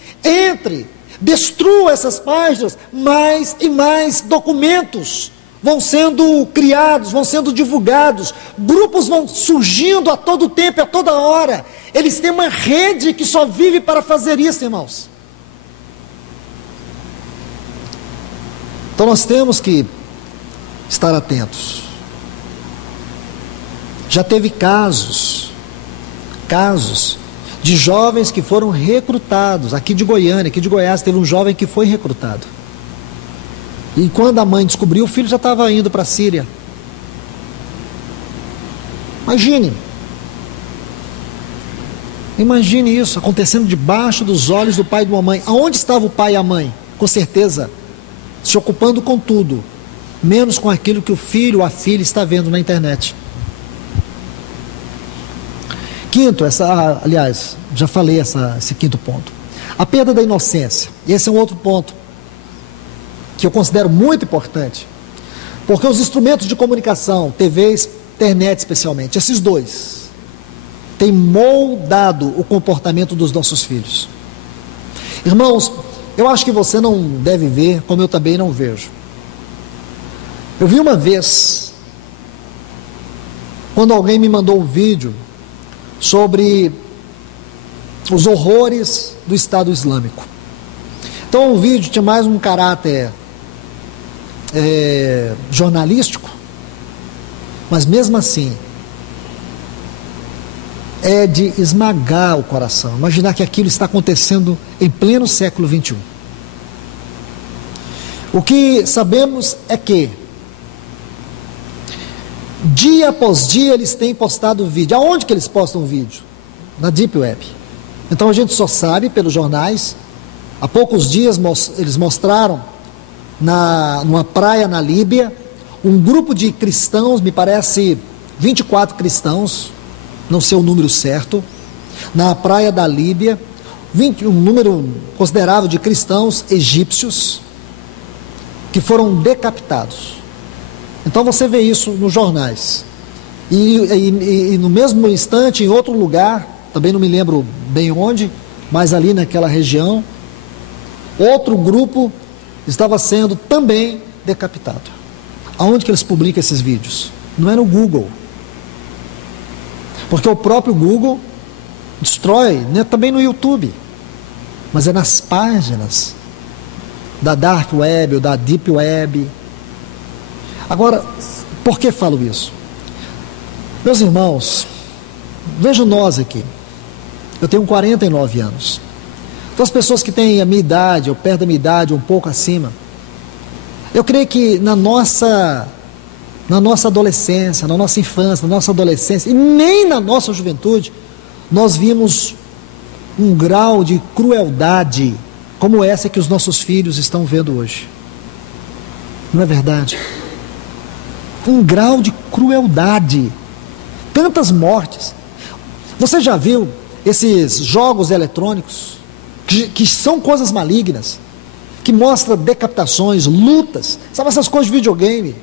destruam essas páginas, mais e mais documentos vão sendo criados, vão sendo divulgados, grupos vão surgindo a todo tempo, a toda hora. Eles têm uma rede que só vive para fazer isso, irmãos. Então nós temos que estar atentos. Já teve casos de jovens que foram recrutados, aqui de Goiânia, aqui de Goiás, teve um jovem que foi recrutado. E quando a mãe descobriu, o filho já estava indo para a Síria. Imagine isso acontecendo debaixo dos olhos do pai e de uma mãe. Aonde estava o pai e a mãe? Com certeza, se ocupando com tudo, menos com aquilo que o filho ou a filha está vendo na internet. Quinto, já falei esse quinto ponto. A perda da inocência. Esse é um outro ponto que eu considero muito importante, porque os instrumentos de comunicação, TVs, internet especialmente, esses dois, têm moldado o comportamento dos nossos filhos. Irmãos, eu acho que você não deve ver, como eu também não vejo. Eu vi uma vez, quando alguém me mandou um vídeo sobre os horrores do Estado Islâmico. Então o vídeo tinha mais um caráter jornalístico, mas mesmo assim é de esmagar o coração. Imaginar que aquilo está acontecendo em pleno século XXI. O que sabemos é que dia após dia eles têm postado vídeo. Aonde que eles postam vídeo? Na Deep Web. Então a gente só sabe pelos jornais. Há poucos dias eles mostraram numa praia na Líbia, um grupo de cristãos, me parece 24 cristãos, não sei o número certo, na praia da Líbia, um número considerável de cristãos egípcios que foram decapitados. Então você vê isso nos jornais. E no mesmo instante, em outro lugar, também não me lembro bem onde, mas ali naquela região, outro grupo estava sendo também decapitado. Aonde que eles publicam esses vídeos? Não é no Google. Porque o próprio Google destrói, né, também no YouTube. Mas é nas páginas da Dark Web ou da Deep Web. Agora, por que falo isso? Meus irmãos, vejam nós aqui. Eu tenho 49 anos. Então as pessoas que têm a minha idade, ou perto da minha idade, ou um pouco acima, eu creio que na nossa adolescência, na nossa infância, na nossa adolescência, e nem na nossa juventude, nós vimos um grau de crueldade como essa que os nossos filhos estão vendo hoje. Não é verdade? Um grau de crueldade, tantas mortes. Você já viu esses jogos eletrônicos que são coisas malignas, que mostram decapitações, lutas, sabe essas coisas de videogame?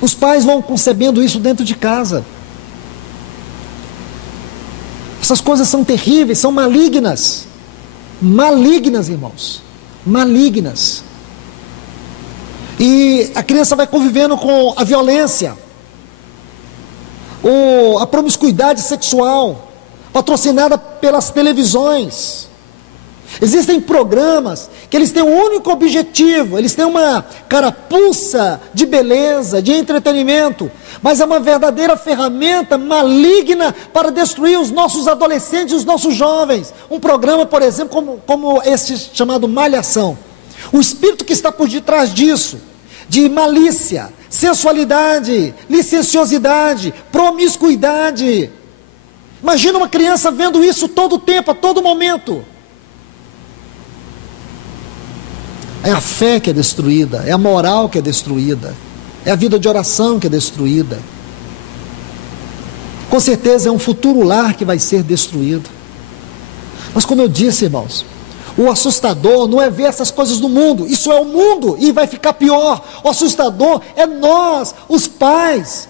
Os pais vão concebendo isso dentro de casa. Essas coisas são terríveis, são malignas. Malignas, irmãos. Malignas. E a criança vai convivendo com a violência, ou a promiscuidade sexual, patrocinada pelas televisões. Existem programas que eles têm um único objetivo, eles têm uma carapuça de beleza, de entretenimento, mas é uma verdadeira ferramenta maligna para destruir os nossos adolescentes e os nossos jovens. Um programa, por exemplo, como esse chamado Malhação. O espírito que está por detrás disso, de malícia, sensualidade, licenciosidade, promiscuidade. Imagina uma criança vendo isso todo o tempo, a todo momento. É a fé que é destruída, é a moral que é destruída, é a vida de oração que é destruída. Com certeza é um futuro lar que vai ser destruído. Mas como eu disse, irmãos, o assustador não é ver essas coisas do mundo, isso é o mundo e vai ficar pior. O assustador é nós, os pais,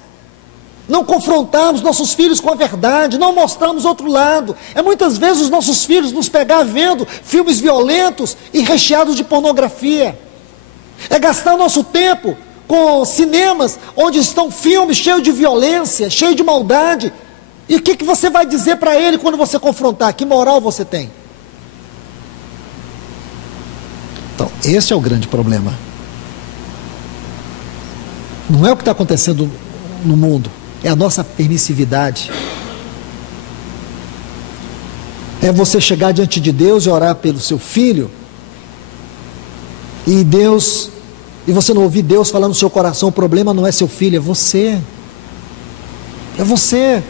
não confrontarmos nossos filhos com a verdade, não mostrarmos outro lado. É muitas vezes os nossos filhos nos pegar vendo filmes violentos e recheados de pornografia. É gastar nosso tempo com cinemas onde estão filmes cheios de violência, cheios de maldade. E o que você vai dizer para ele quando você confrontar? Que moral você tem? Então, esse é o grande problema. Não é o que está acontecendo no mundo, é a nossa permissividade. É você chegar diante de Deus e orar pelo seu filho, e você não ouvir Deus falando no seu coração: o problema não é seu filho, é você. É você.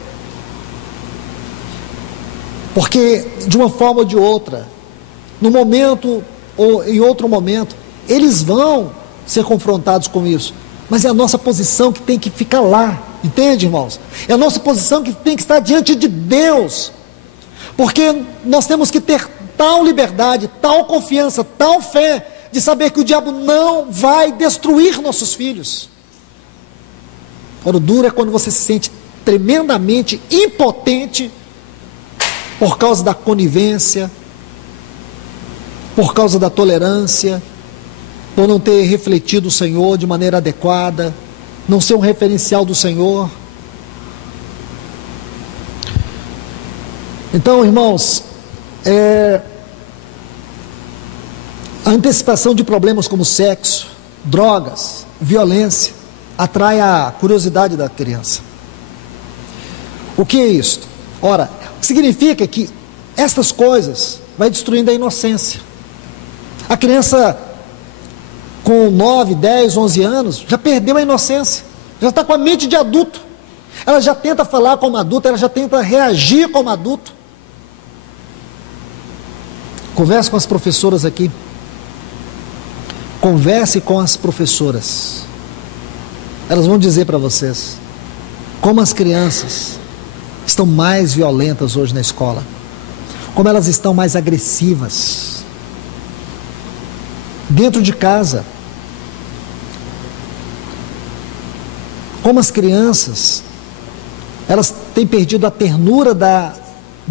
Porque de uma forma ou de outra, no momento ou em outro momento, eles vão ser confrontados com isso. Mas é a nossa posição que tem que ficar lá, entende, irmãos? É a nossa posição que tem que estar diante de Deus. Porque nós temos que ter tal liberdade, tal confiança, tal fé, de saber que o diabo não vai destruir nossos filhos. O duro é quando você se sente tremendamente impotente por causa da conivência, por causa da tolerância, por não ter refletido o Senhor de maneira adequada, não ser um referencial do Senhor. Então, irmãos, a antecipação de problemas como sexo, drogas, violência, atrai a curiosidade da criança. O que é isto? Ora, significa que estas coisas vai destruindo a inocência. A criança com 9, 10, 11 anos já perdeu a inocência, já está com a mente de adulto. Ela já tenta falar como adulto, ela já tenta reagir como adulto. Converse com as professoras aqui. Converse com as professoras. Elas vão dizer para vocês como as crianças estão mais violentas hoje na escola, como elas estão mais agressivas dentro de casa, como as crianças elas têm perdido a ternura da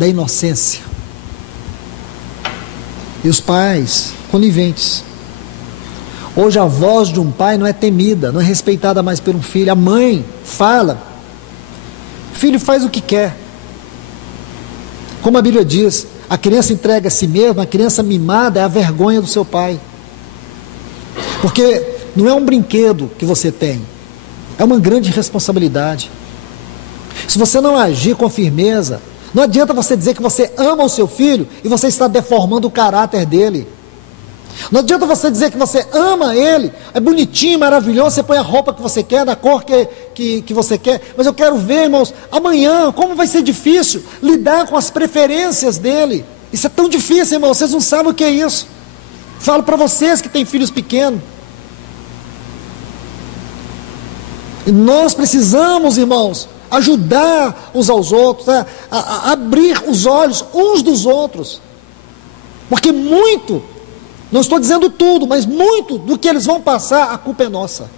inocência, e os pais coniventes. Hoje a voz de um pai não é temida, não é respeitada mais por um filho. A mãe fala, o filho faz o que quer. Como a Bíblia diz, a criança entrega a si mesma, a criança mimada é a vergonha do seu pai. Porque não é um brinquedo que você tem, é uma grande responsabilidade. Se você não agir com firmeza, não adianta você dizer que você ama o seu filho e você está deformando o caráter dele. Não adianta você dizer que você ama ele, é bonitinho, maravilhoso, você põe a roupa que você quer, da cor que você quer, mas eu quero ver, irmãos, amanhã, como vai ser difícil lidar com as preferências dele. Isso é tão difícil, irmãos, vocês não sabem o que é isso. Falo para vocês que têm filhos pequenos. E nós precisamos, irmãos, ajudar uns aos outros, a abrir os olhos uns dos outros, porque muito, não estou dizendo tudo, mas muito do que eles vão passar, a culpa é nossa.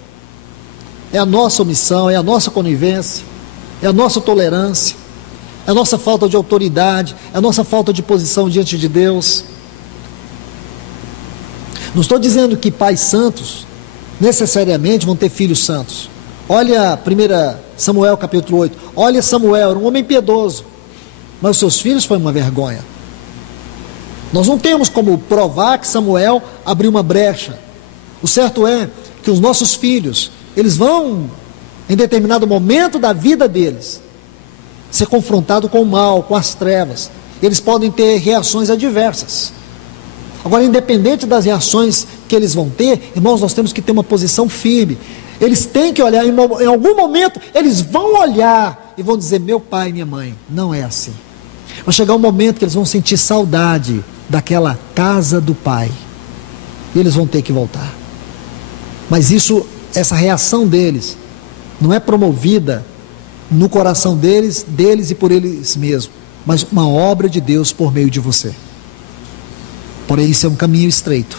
É a nossa omissão, é a nossa conivência, é a nossa tolerância, é a nossa falta de autoridade, é a nossa falta de posição diante de Deus. Não estou dizendo que pais santos necessariamente vão ter filhos santos. Olha 1 Samuel capítulo 8, olha Samuel, era um homem piedoso, mas os seus filhos foi uma vergonha. Nós não temos como provar que Samuel abriu uma brecha. O certo é que os nossos filhos, eles vão, em determinado momento da vida deles, ser confrontados com o mal, com as trevas. Eles podem ter reações adversas. Agora, independente das reações que eles vão ter, irmãos, nós temos que ter uma posição firme. Eles têm que olhar, em algum momento, eles vão olhar e vão dizer: meu pai, minha mãe, não é assim. Vai chegar um momento que eles vão sentir saudade daquela casa do pai, e eles vão ter que voltar. Mas essa reação deles não é promovida no coração deles e por eles mesmos, mas uma obra de Deus por meio de você. Porém, isso é um caminho estreito.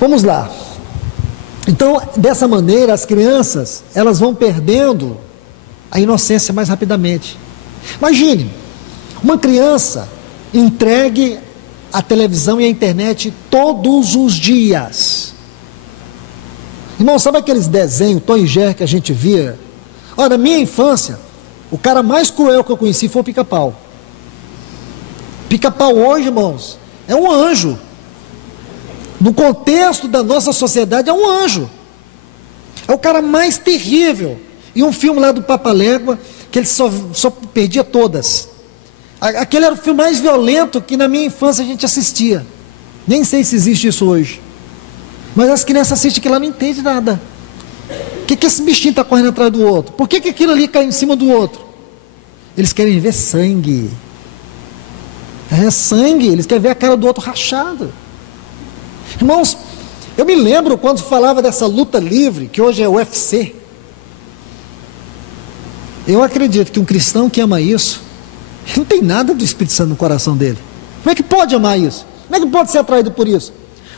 Vamos lá. Então, dessa maneira, as crianças, elas vão perdendo a inocência mais rapidamente. Imagine, uma criança entregue à televisão e à internet todos os dias. Irmão, sabe aqueles desenhos, Tom e Jerry, que a gente via? Olha, na minha infância, o cara mais cruel que eu conheci foi o Pica-Pau. Pica-Pau hoje, irmãos, é um anjo. No contexto da nossa sociedade, é um anjo. É o cara mais terrível. E um filme lá do Papalégua, que ele só perdia todas. Aquele era o filme mais violento que na minha infância a gente assistia. Nem sei se existe isso hoje. Mas as crianças assistem aquilo lá e não entendem nada. O que esse bichinho está correndo atrás do outro? Por que aquilo ali cai em cima do outro? Eles querem ver sangue. É sangue, eles querem ver a cara do outro rachado. Irmãos, eu me lembro quando falava dessa luta livre, que hoje é o UFC. Eu acredito que um cristão que ama isso, não tem nada do Espírito Santo no coração dele. Como é que pode amar isso? Como é que pode ser atraído por isso?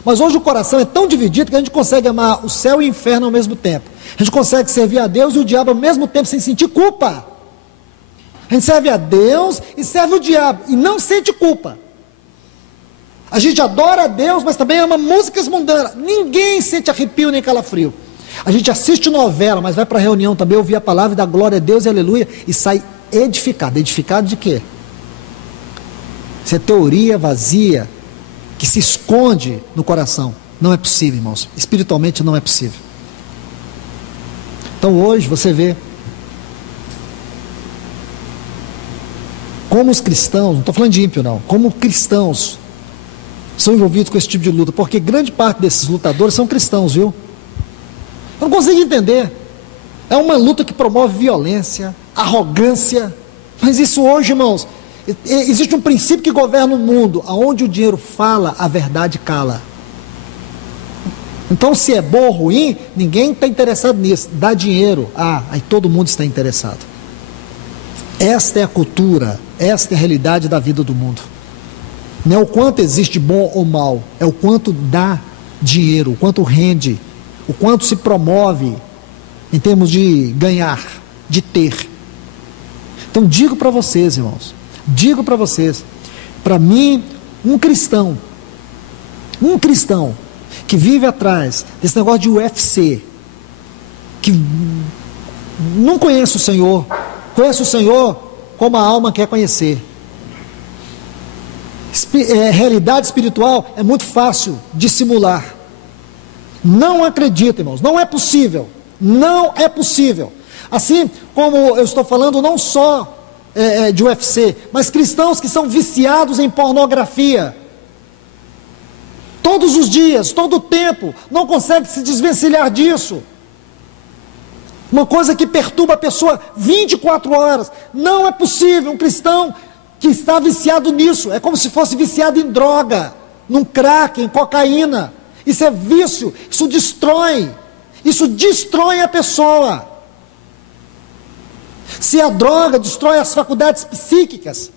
Mas hoje o coração é tão dividido que a gente consegue amar o céu e o inferno ao mesmo tempo. A gente consegue servir a Deus e o diabo ao mesmo tempo sem sentir culpa. A gente serve a Deus e serve o diabo e não sente culpa. A gente adora a Deus, mas também ama músicas mundanas. Ninguém sente arrepio nem calafrio. A gente assiste novela, mas vai para a reunião também ouvir a palavra e dar glória a Deus e aleluia e sai edificado. Edificado de quê? Isso é teoria vazia que se esconde no coração. Não é possível, irmãos. Espiritualmente não é possível. Então hoje você vê como os cristãos, não estou falando de ímpio não, como cristãos são envolvidos com esse tipo de luta, porque grande parte desses lutadores são cristãos, viu? Eu não consigo entender. É uma luta que promove violência, arrogância, mas isso hoje, irmãos, existe um princípio que governa o mundo, aonde o dinheiro fala, a verdade cala. Então, se é bom ou ruim, ninguém está interessado nisso. Dá dinheiro, aí todo mundo está interessado. Esta é a cultura, esta é a realidade da vida do mundo. Não é o quanto existe bom ou mal, é o quanto dá dinheiro, o quanto rende, o quanto se promove em termos de ganhar, de ter. Então digo para vocês, irmãos, para mim, um cristão que vive atrás desse negócio de UFC, que não conhece o Senhor, conhece o Senhor como a alma quer conhecer. Realidade espiritual é muito fácil de simular. Não acredita, irmãos, não é possível. Não é possível. Assim como eu estou falando não só de UFC, mas cristãos que são viciados em pornografia. Todos os dias, todo o tempo, não consegue se desvencilhar disso. Uma coisa que perturba a pessoa 24 horas. Não é possível um cristão que está viciado nisso. É como se fosse viciado em droga, num crack, em cocaína. Isso é vício, isso destrói a pessoa. Se a droga destrói as faculdades psíquicas,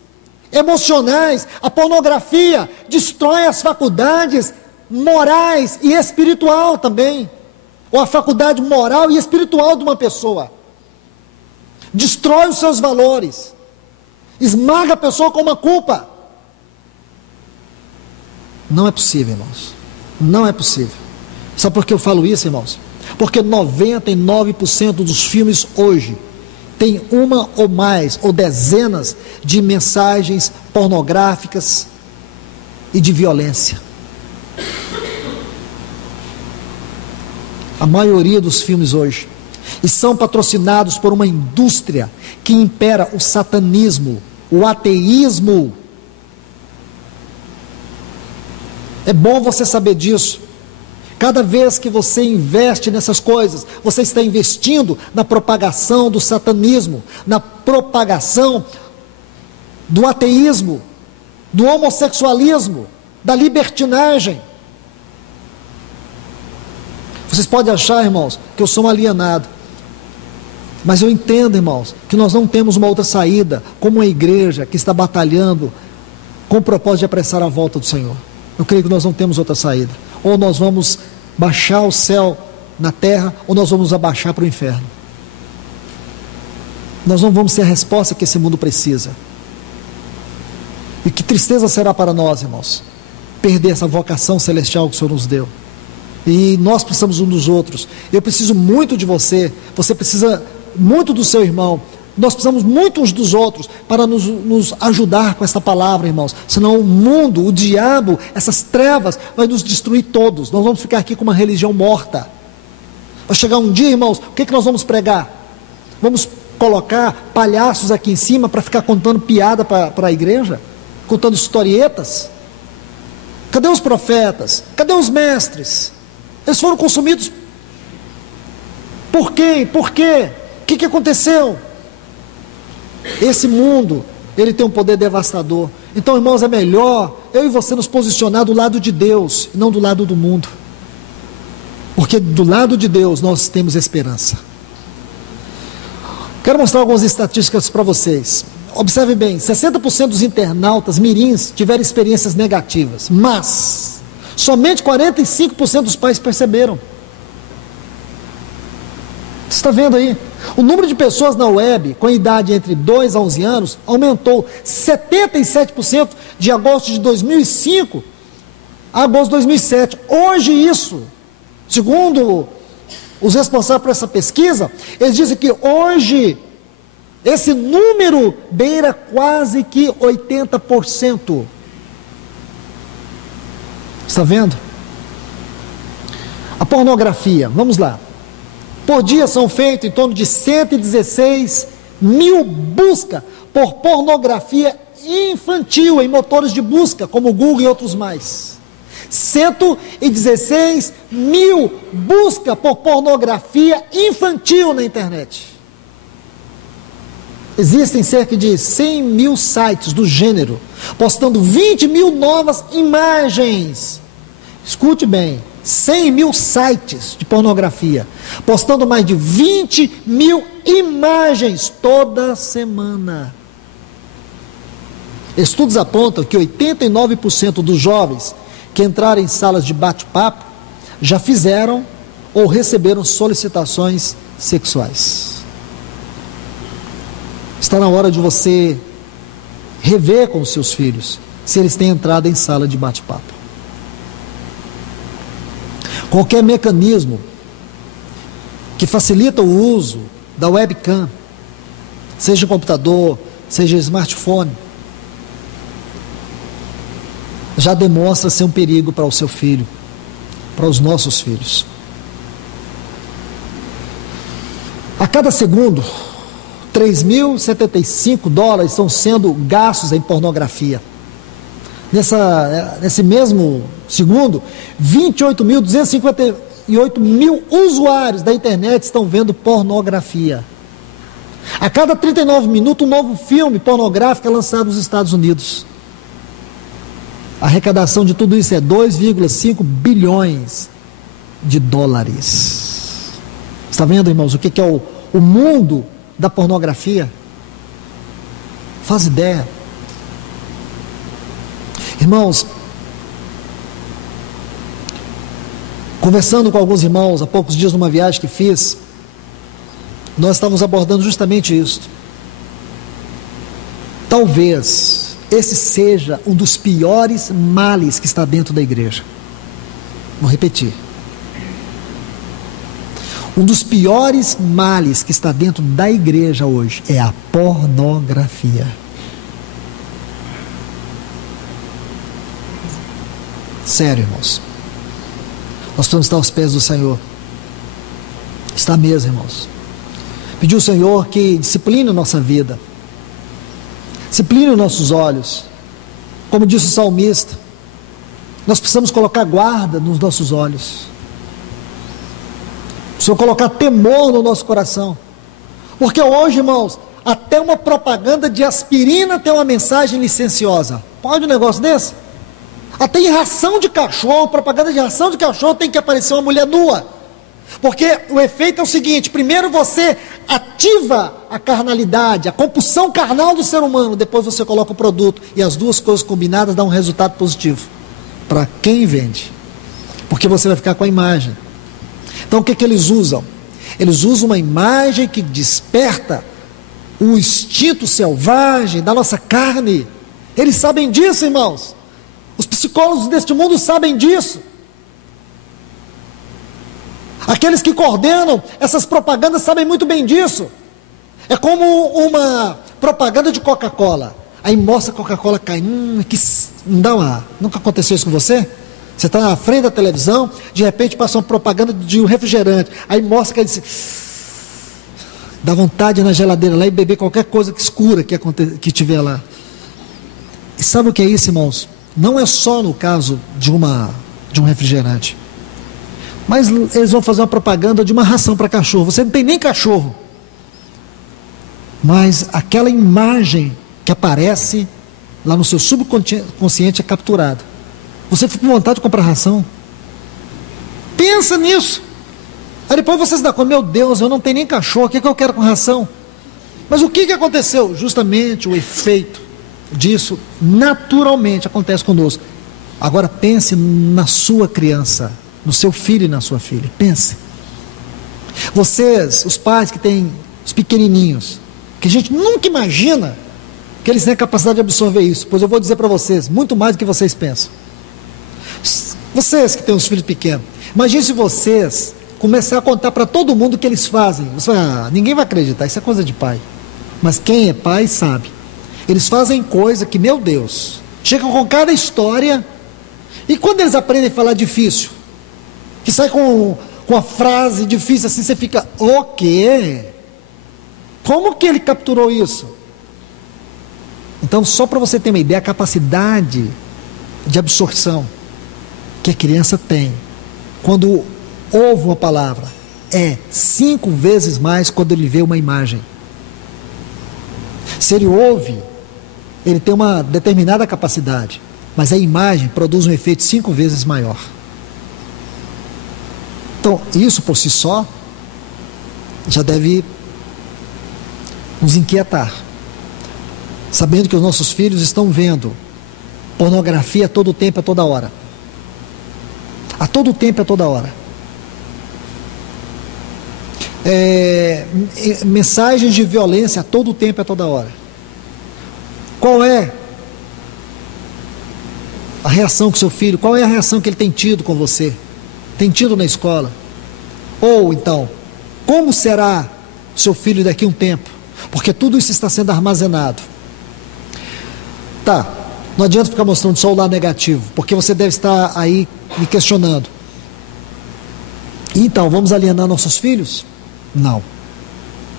emocionais, a pornografia destrói as faculdades morais e espiritual também, ou a faculdade moral e espiritual de uma pessoa. Destrói os seus valores, esmaga a pessoa com uma culpa. Não é possível, irmãos. Não é possível. Sabe por que eu falo isso, irmãos? Porque 99% dos filmes hoje tem uma ou mais, ou dezenas de mensagens pornográficas e de violência. A maioria dos filmes hoje. E são patrocinados por uma indústria que impera o satanismo, o ateísmo. É bom você saber disso. Cada vez que você investe nessas coisas, você está investindo na propagação do satanismo, na propagação do ateísmo, do homossexualismo, da libertinagem. Vocês podem achar, irmãos, que eu sou um alienado. Mas eu entendo, irmãos, que nós não temos uma outra saída, como uma igreja que está batalhando com o propósito de apressar a volta do Senhor. Eu creio que nós não temos outra saída. Ou nós vamos baixar o céu na terra, ou nós vamos abaixar para o inferno. Nós não vamos ter a resposta que esse mundo precisa. E que tristeza será para nós, irmãos, perder essa vocação celestial que o Senhor nos deu. E nós precisamos um dos outros. Eu preciso muito de você, você precisa muito do seu irmão. Nós precisamos muito uns dos outros para nos ajudar com essa palavra, irmãos. Senão o mundo, o diabo, essas trevas vai nos destruir todos. Nós vamos ficar aqui com uma religião morta. Vai chegar um dia, irmãos, o que é que nós vamos pregar? Vamos colocar palhaços aqui em cima para ficar contando piada para a igreja? Contando historietas? Cadê os profetas? Cadê os mestres? Eles foram consumidos por quem? Por quê? O que aconteceu? Esse mundo, ele tem um poder devastador. Então, irmãos, é melhor eu e você nos posicionar do lado de Deus, e não do lado do mundo. Porque do lado de Deus nós temos esperança. Quero mostrar algumas estatísticas para vocês. Observe bem, 60% dos internautas mirins tiveram experiências negativas, mas somente 45% dos pais perceberam. Você está vendo aí? O número de pessoas na web com idade entre 2 a 11 anos aumentou 77% de agosto de 2005 a agosto de 2007. Hoje isso, segundo os responsáveis por essa pesquisa, eles dizem que hoje esse número beira quase que 80%. Está vendo? A pornografia, vamos lá. Por dia são feitos em torno de 116 mil buscas por pornografia infantil em motores de busca, como o Google e outros mais. 116 mil buscas por pornografia infantil na internet. Existem cerca de 100 mil sites do gênero, postando 20 mil novas imagens. Escute bem, 100 mil sites de pornografia, postando mais de 20 mil imagens toda semana. Estudos apontam que 89% dos jovens que entraram em salas de bate-papo já fizeram ou receberam solicitações sexuais. Está na hora de você rever com os seus filhos se eles têm entrado em sala de bate-papo. Qualquer mecanismo que facilita o uso da webcam, seja computador, seja smartphone, já demonstra ser um perigo para o seu filho, para os nossos filhos. A cada segundo, $3.075 estão sendo gastos em pornografia. Nesse mesmo segundo, 28.258 mil usuários da internet estão vendo pornografia. A cada 39 minutos, um novo filme pornográfico é lançado nos Estados Unidos. A arrecadação de tudo isso é 2,5 bilhões de dólares. Está vendo, irmãos, o que é o mundo da pornografia? Faz ideia. Irmãos, conversando com alguns irmãos há poucos dias numa viagem que fiz, nós estávamos abordando justamente isso. Talvez esse seja um dos piores males que está dentro da igreja. Vou repetir. Um dos piores males que está dentro da igreja hoje é a pornografia. Sério, irmãos. Nós precisamos estar aos pés do Senhor. Está mesmo, irmãos. Pedir ao Senhor que discipline a nossa vida, discipline os nossos olhos. Como disse o salmista, nós precisamos colocar guarda nos nossos olhos. Precisamos colocar temor no nosso coração. Porque hoje, irmãos, até uma propaganda de aspirina tem uma mensagem licenciosa. Pode um negócio desse? Até em ração de cachorro, propaganda de ração de cachorro, tem que aparecer uma mulher nua. Porque o efeito é o seguinte: primeiro você ativa a carnalidade, a compulsão carnal do ser humano, depois você coloca o produto, e as duas coisas combinadas dão um resultado positivo para quem vende, porque você vai ficar com a imagem. Então o que eles usam? Eles usam uma imagem que desperta o instinto selvagem da nossa carne. Eles sabem disso, irmãos. Os psicólogos deste mundo sabem disso. Aqueles que coordenam essas propagandas sabem muito bem disso. É como uma propaganda de Coca-Cola. Aí mostra a Coca-Cola caindo, que não dá uma... Nunca aconteceu isso com você? Você está na frente da televisão, de repente passa uma propaganda de um refrigerante. Aí mostra que ele diz, dá vontade na geladeira lá e beber qualquer coisa que escura que tiver lá. E sabe o que é isso, irmãos? Não é só no caso de um refrigerante. Mas eles vão fazer uma propaganda de uma ração para cachorro. Você não tem nem cachorro. Mas aquela imagem que aparece lá no seu subconsciente é capturada. Você fica com vontade de comprar ração. Pensa nisso. Aí depois você se dá conta, meu Deus, eu não tenho nem cachorro, o que eu quero com ração? Mas o que aconteceu? Justamente o efeito disso naturalmente acontece conosco. Agora pense na sua criança, no seu filho e na sua filha. Pense. Vocês, os pais que têm os pequenininhos, que a gente nunca imagina que eles têm a capacidade de absorver isso, pois eu vou dizer para vocês, muito mais do que vocês pensam. Vocês que têm os filhos pequenos, imagine se vocês começar a contar para todo mundo o que eles fazem. Você fala, ninguém vai acreditar, isso é coisa de pai. Mas quem é pai sabe. Eles fazem coisa que, meu Deus, chegam com cada história, e quando eles aprendem a falar difícil, que sai com a frase difícil assim, você fica, o quê? Como que ele capturou isso? Então, só para você ter uma ideia, a capacidade de absorção que a criança tem quando ouve uma palavra é 5 vezes mais quando ele vê uma imagem. Se ele ouve, ele tem uma determinada capacidade, mas a imagem produz um efeito 5 vezes maior. Então, isso por si só já deve nos inquietar, sabendo que os nossos filhos estão vendo pornografia a todo tempo, a toda hora. A todo tempo, a toda hora. Mensagens de violência a todo tempo, a toda hora. Qual é a reação que seu filho, qual é a reação que ele tem tido com você? Tem tido na escola? Ou então, como será seu filho daqui a um tempo? Porque tudo isso está sendo armazenado. Tá, não adianta ficar mostrando só o lado negativo, porque você deve estar aí me questionando. Então, vamos alienar nossos filhos? Não.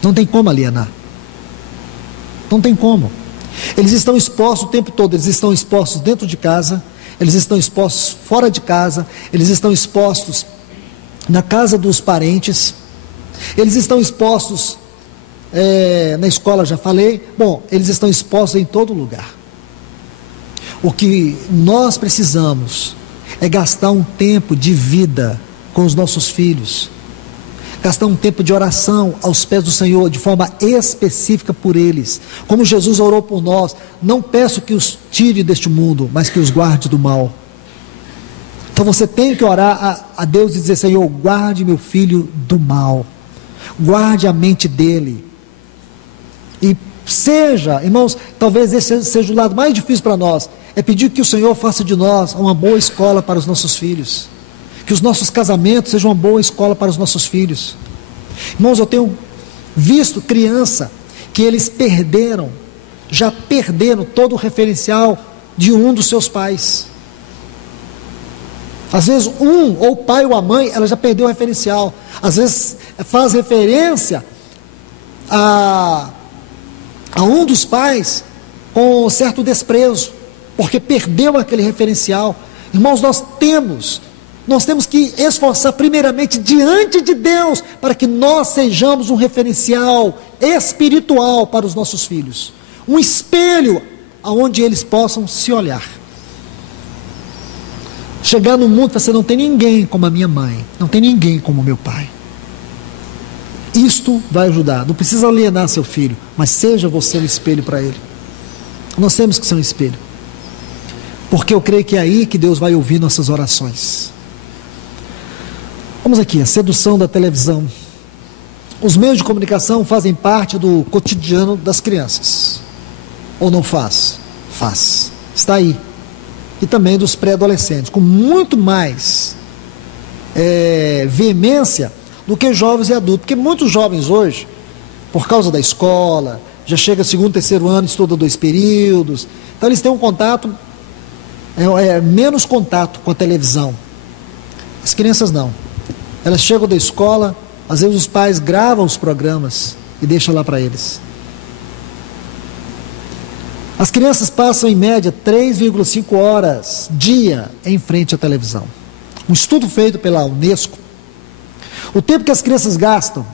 Não tem como alienar. Não tem como. Eles estão expostos o tempo todo, eles estão expostos dentro de casa, eles estão expostos fora de casa, eles estão expostos na casa dos parentes, eles estão expostos na escola, já falei. Bom, eles estão expostos em todo lugar. O que nós precisamos é gastar um tempo de vida com os nossos filhos, gastar um tempo de oração aos pés do Senhor, de forma específica por eles, como Jesus orou por nós. Não peço que os tire deste mundo, mas que os guarde do mal. Então você tem que orar a Deus e dizer: Senhor, guarde meu filho do mal, guarde a mente dele. E seja, irmãos, talvez esse seja o lado mais difícil para nós, é pedir que o Senhor faça de nós uma boa escola para os nossos filhos, que os nossos casamentos sejam uma boa escola para os nossos filhos. Irmãos, eu tenho visto criança que eles já perderam todo o referencial de um dos seus pais. Às vezes ou o pai ou a mãe, ela já perdeu o referencial. Às vezes faz referência a um dos pais com certo desprezo, porque perdeu aquele referencial. Irmãos, nós temos que esforçar primeiramente diante de Deus, para que nós sejamos um referencial espiritual para os nossos filhos, um espelho aonde eles possam se olhar. Chegar no mundo e falar, não tem ninguém como a minha mãe, não tem ninguém como o meu pai. Isto vai ajudar. Não precisa alienar seu filho, mas seja você um espelho para ele. Nós temos que ser um espelho, porque eu creio que é aí que Deus vai ouvir nossas orações. Vamos aqui, a sedução da televisão. Os meios de comunicação fazem parte do cotidiano das crianças, ou não faz? Faz, está aí. E também dos pré-adolescentes, com muito mais veemência do que jovens e adultos, porque muitos jovens hoje, por causa da escola, já chega segundo, terceiro ano, estuda 2 períodos, então eles têm um contato, menos contato com a televisão. As crianças não, elas chegam da escola, às vezes os pais gravam os programas e deixam lá para eles. As crianças passam em média 3,5 horas dia em frente à televisão. Um estudo feito pela Unesco, o tempo que as crianças gastam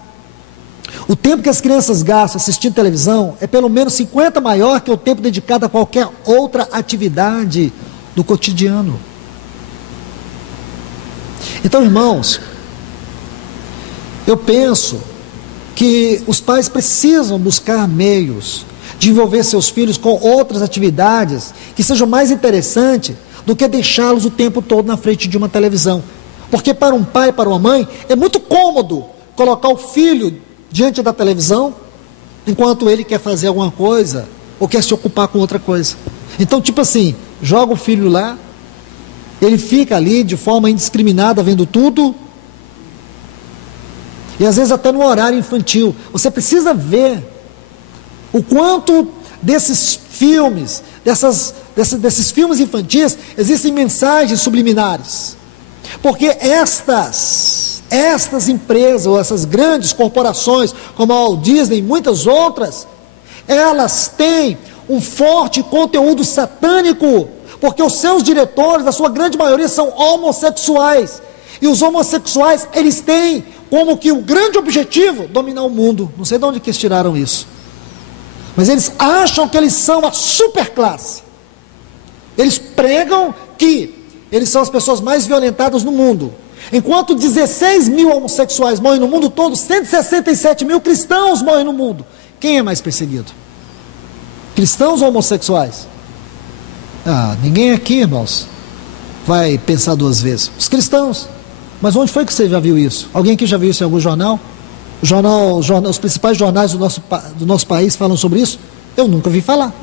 assistindo televisão é pelo menos 50 maior que o tempo dedicado a qualquer outra atividade do cotidiano. Então, irmãos, eu penso que os pais precisam buscar meios de envolver seus filhos com outras atividades que sejam mais interessantes do que deixá-los o tempo todo na frente de uma televisão. Porque para um pai, para uma mãe, é muito cômodo colocar o filho diante da televisão enquanto ele quer fazer alguma coisa ou quer se ocupar com outra coisa. Então, tipo assim, joga o filho lá, ele fica ali de forma indiscriminada vendo tudo, e às vezes até no horário infantil. Você precisa ver o quanto desses filmes, desses filmes infantis, existem mensagens subliminares. Porque estas empresas, ou essas grandes corporações, como a Walt Disney e muitas outras, elas têm um forte conteúdo satânico, porque os seus diretores, a sua grande maioria, são homossexuais. E os homossexuais, eles têm como que o grande objetivo, dominar o mundo. Não sei de onde que eles tiraram isso. Mas eles acham que eles são a superclasse. Eles pregam que eles são as pessoas mais violentadas no mundo. Enquanto 16 mil homossexuais morrem no mundo todo, 167 mil cristãos morrem no mundo. Quem é mais perseguido? Cristãos ou homossexuais? Ninguém aqui, irmãos, vai pensar 2 vezes. Os cristãos. Mas onde foi que você já viu isso? Alguém aqui já viu isso em algum jornal? Os principais jornais do nosso país falam sobre isso? Eu nunca ouvi falar.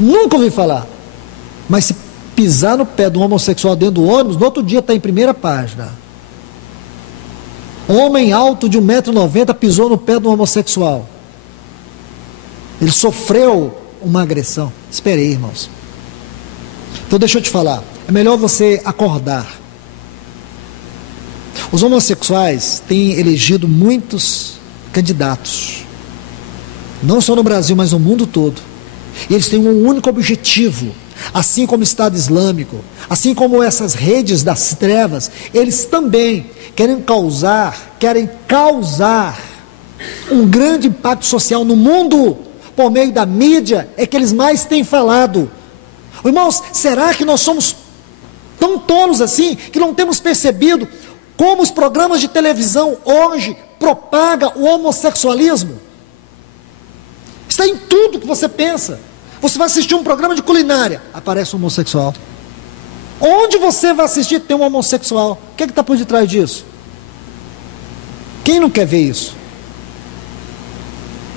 Nunca ouvi falar. Mas se pisar no pé de um homossexual dentro do ônibus, no outro dia está em primeira página. Homem alto de 1,90 m pisou no pé de um homossexual. Ele sofreu uma agressão. Espere aí, irmãos. Então deixa eu te falar. É melhor você acordar. Os homossexuais têm elegido muitos candidatos. Não só no Brasil, mas no mundo todo. E eles têm um único objetivo. Assim como o Estado Islâmico, assim como essas redes das trevas, eles também querem causar um grande impacto social no mundo, por meio da mídia, é que eles mais têm falado. Irmãos, será que nós somos tão tolos assim, que não temos percebido como os programas de televisão hoje propagam o homossexualismo? Está em tudo que você pensa. Você vai assistir um programa de culinária, aparece um homossexual. Onde você vai assistir tem um homossexual. O que está por detrás disso? Quem não quer ver isso?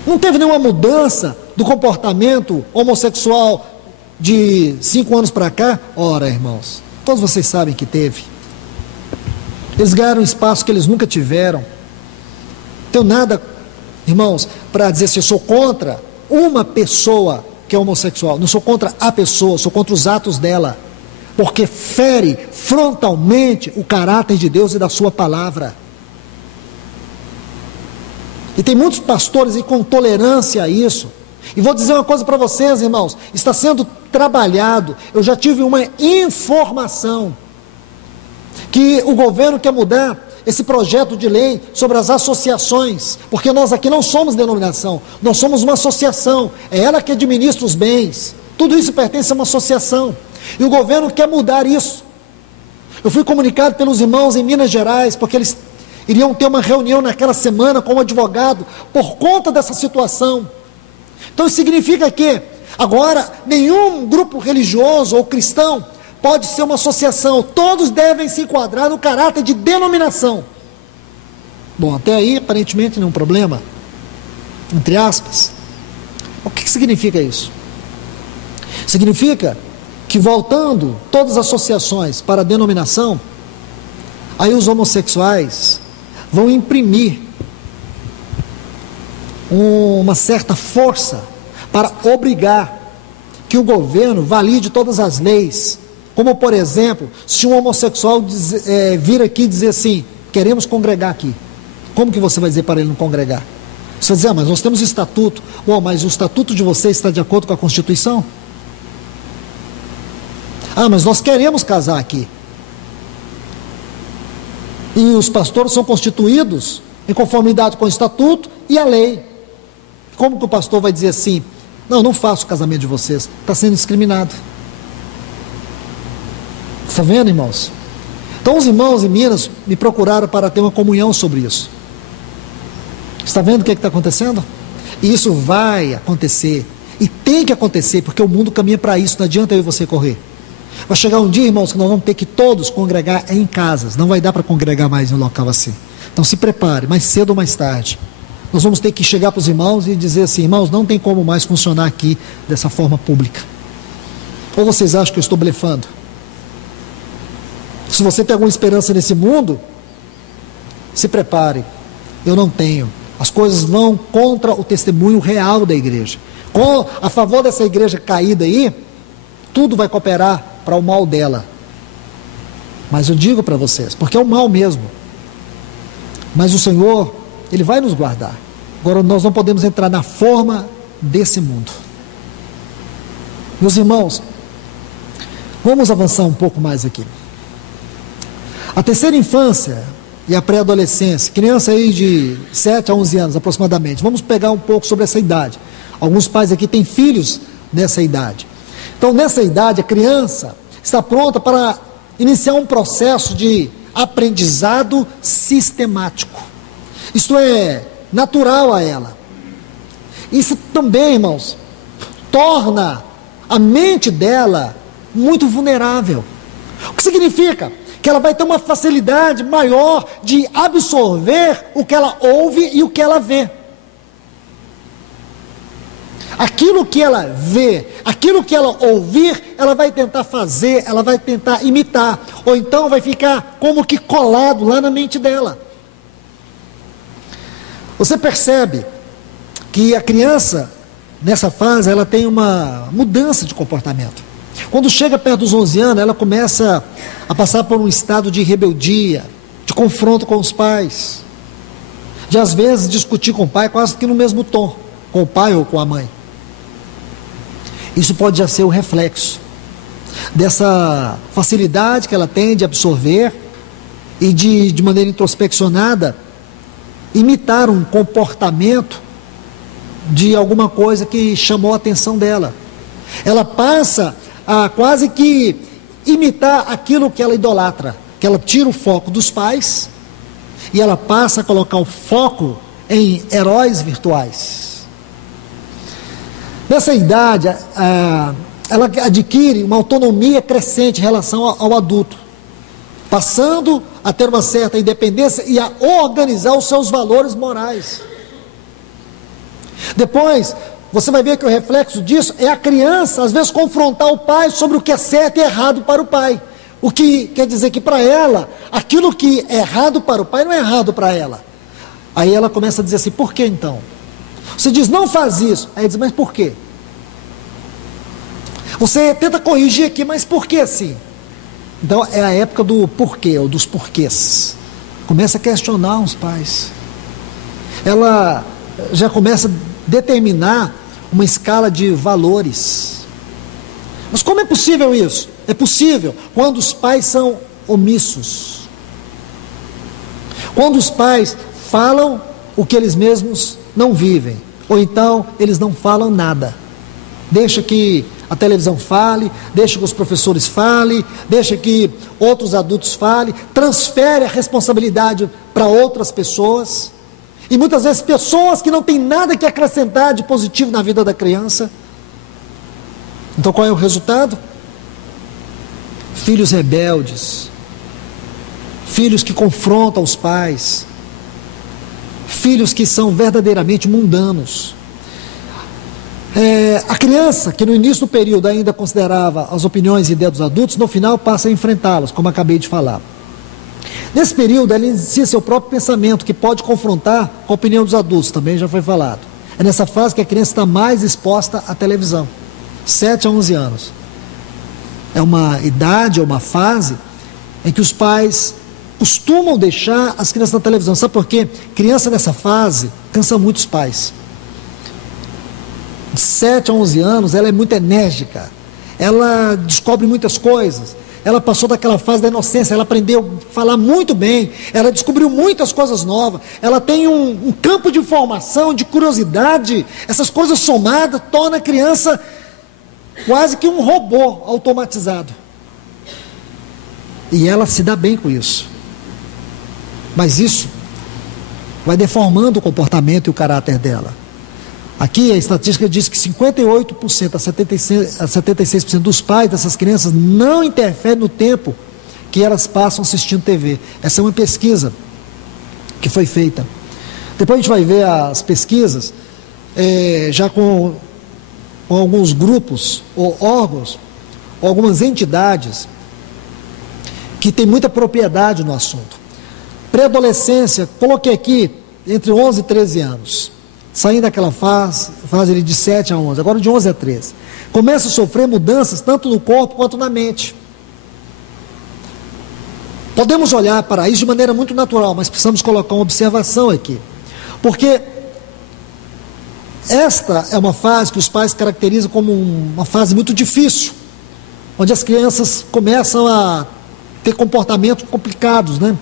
Não teve nenhuma mudança do comportamento homossexual de 5 anos para cá? Ora, irmãos, todos vocês sabem que teve. Eles ganharam um espaço que eles nunca tiveram. Não tenho nada, irmãos, para dizer se eu sou contra uma pessoa que é homossexual. Não sou contra a pessoa, sou contra os atos dela, porque fere frontalmente o caráter de Deus e da sua palavra. E tem muitos pastores aí com tolerância a isso. E vou dizer uma coisa para vocês, irmãos, está sendo trabalhado. Eu já tive uma informação que o governo quer mudar esse projeto de lei sobre as associações, porque nós aqui não somos denominação, nós somos uma associação, é ela que administra os bens, tudo isso pertence a uma associação. E o governo quer mudar isso. Eu fui comunicado pelos irmãos em Minas Gerais, porque eles iriam ter uma reunião naquela semana com um advogado por conta dessa situação. Então isso significa que agora nenhum grupo religioso ou cristão pode ser uma associação, todos devem se enquadrar no caráter de denominação. Bom, até aí aparentemente nenhum problema, entre aspas. O que significa isso? Significa que, voltando todas as associações para a denominação, aí os homossexuais vão imprimir uma certa força para obrigar que o governo valide todas as leis, como por exemplo, se um homossexual vir aqui e dizer assim, queremos congregar aqui, como que você vai dizer para ele não congregar? Você vai dizer, mas nós temos estatuto. Mas o estatuto de vocês está de acordo com a Constituição? Mas nós queremos casar aqui. E os pastores são constituídos em conformidade com o estatuto e a lei. Como que o pastor vai dizer assim, não faço o casamento de vocês, está sendo discriminado? Está vendo, irmãos? Então os irmãos em Minas me procuraram para ter uma comunhão sobre isso. Está vendo o que está acontecendo? E isso vai acontecer, e tem que acontecer, porque o mundo caminha para isso, não adianta eu e você correr. Vai chegar um dia, irmãos, que nós vamos ter que todos congregar em casas, não vai dar para congregar mais em um local assim. Então se prepare, mais cedo ou mais tarde. Nós vamos ter que chegar para os irmãos e dizer assim, irmãos, não tem como mais funcionar aqui dessa forma pública. Ou vocês acham que eu estou blefando? Se você tem alguma esperança nesse mundo, se prepare. Eu não tenho. As coisas vão contra o testemunho real da igreja. A favor dessa igreja caída aí, tudo vai cooperar para o mal dela. Mas eu digo para vocês, porque é o mal mesmo. Mas o Senhor, Ele vai nos guardar. Agora nós não podemos entrar na forma desse mundo. Meus irmãos, vamos avançar um pouco mais aqui. A terceira infância e a pré-adolescência, criança aí de 7 a 11 anos aproximadamente, vamos pegar um pouco sobre essa idade. Alguns pais aqui têm filhos nessa idade. Então nessa idade a criança está pronta para iniciar um processo de aprendizado sistemático. Isto é natural a ela. Isso também, irmãos, torna a mente dela muito vulnerável. O que significa? Que ela vai ter uma facilidade maior de absorver o que ela ouve e o que ela vê. Aquilo que ela vê, aquilo que ela ouvir, ela vai tentar fazer, ela vai tentar imitar, ou então vai ficar como que colado lá na mente dela. Você percebe que a criança, nessa fase, ela tem uma mudança de comportamento. Quando chega perto dos 11 anos, ela começa a passar por um estado de rebeldia, de confronto com os pais, de às vezes discutir com o pai quase que no mesmo tom, com o pai ou com a mãe. Isso pode já ser o reflexo dessa facilidade que ela tem de absorver e de maneira introspeccionada, imitar um comportamento de alguma coisa que chamou a atenção dela. Ela passa a quase que imitar aquilo que ela idolatra, que ela tira o foco dos pais e ela passa a colocar o foco em heróis virtuais. Nessa idade, ela adquire uma autonomia crescente em relação ao adulto, passando a ter uma certa independência e a organizar os seus valores morais. Depois, você vai ver que o reflexo disso é a criança, às vezes, confrontar o pai sobre o que é certo e errado para o pai. O que quer dizer que para ela, aquilo que é errado para o pai não é errado para ela. Aí ela começa a dizer assim, por que então? Você diz, não faz isso. Aí diz, mas por quê? Você tenta corrigir aqui, mas por que assim? Então é a época do porquê, ou dos porquês. Começa a questionar os pais. Ela já começa a determinar uma escala de valores. Mas como é possível isso? É possível quando os pais são omissos. Quando os pais falam o que eles mesmos não vivem. Ou então eles não falam nada. Deixa que a televisão fale, deixa que os professores falem, deixa que outros adultos falem, transfere a responsabilidade para outras pessoas, e muitas vezes pessoas que não têm nada que acrescentar de positivo na vida da criança. Então qual é o resultado? Filhos rebeldes, filhos que confrontam os pais, filhos que são verdadeiramente mundanos. A criança, que no início do período ainda considerava as opiniões e ideias dos adultos, no final passa a enfrentá-las, como acabei de falar. Nesse período, ela inicia seu próprio pensamento, que pode confrontar com a opinião dos adultos, também já foi falado. É nessa fase que a criança está mais exposta à televisão, 7 a 11 anos. É uma idade, é uma fase em que os pais costumam deixar as crianças na televisão. Sabe por quê? Criança nessa fase cansa muito os pais. De 7 a 11 anos, ela é muito enérgica, ela descobre muitas coisas, ela passou daquela fase da inocência, ela aprendeu a falar muito bem, ela descobriu muitas coisas novas, ela tem um campo de informação, de curiosidade, essas coisas somadas tornam a criança quase que um robô automatizado, e ela se dá bem com isso, mas isso vai deformando o comportamento e o caráter dela. Aqui a estatística diz que 58% a 76% dos pais dessas crianças não interferem no tempo que elas passam assistindo TV. Essa é uma pesquisa que foi feita. Depois a gente vai ver as pesquisas, já com alguns grupos ou órgãos, ou algumas entidades que têm muita propriedade no assunto. Pré-adolescência, coloquei aqui entre 11 e 13 anos. Saindo daquela fase de 7 a 11, agora de 11 a 13. Começa a sofrer mudanças tanto no corpo quanto na mente. Podemos olhar para isso de maneira muito natural, mas precisamos colocar uma observação aqui. Porque esta é uma fase que os pais caracterizam como uma fase muito difícil, onde as crianças começam a ter comportamentos complicados, né?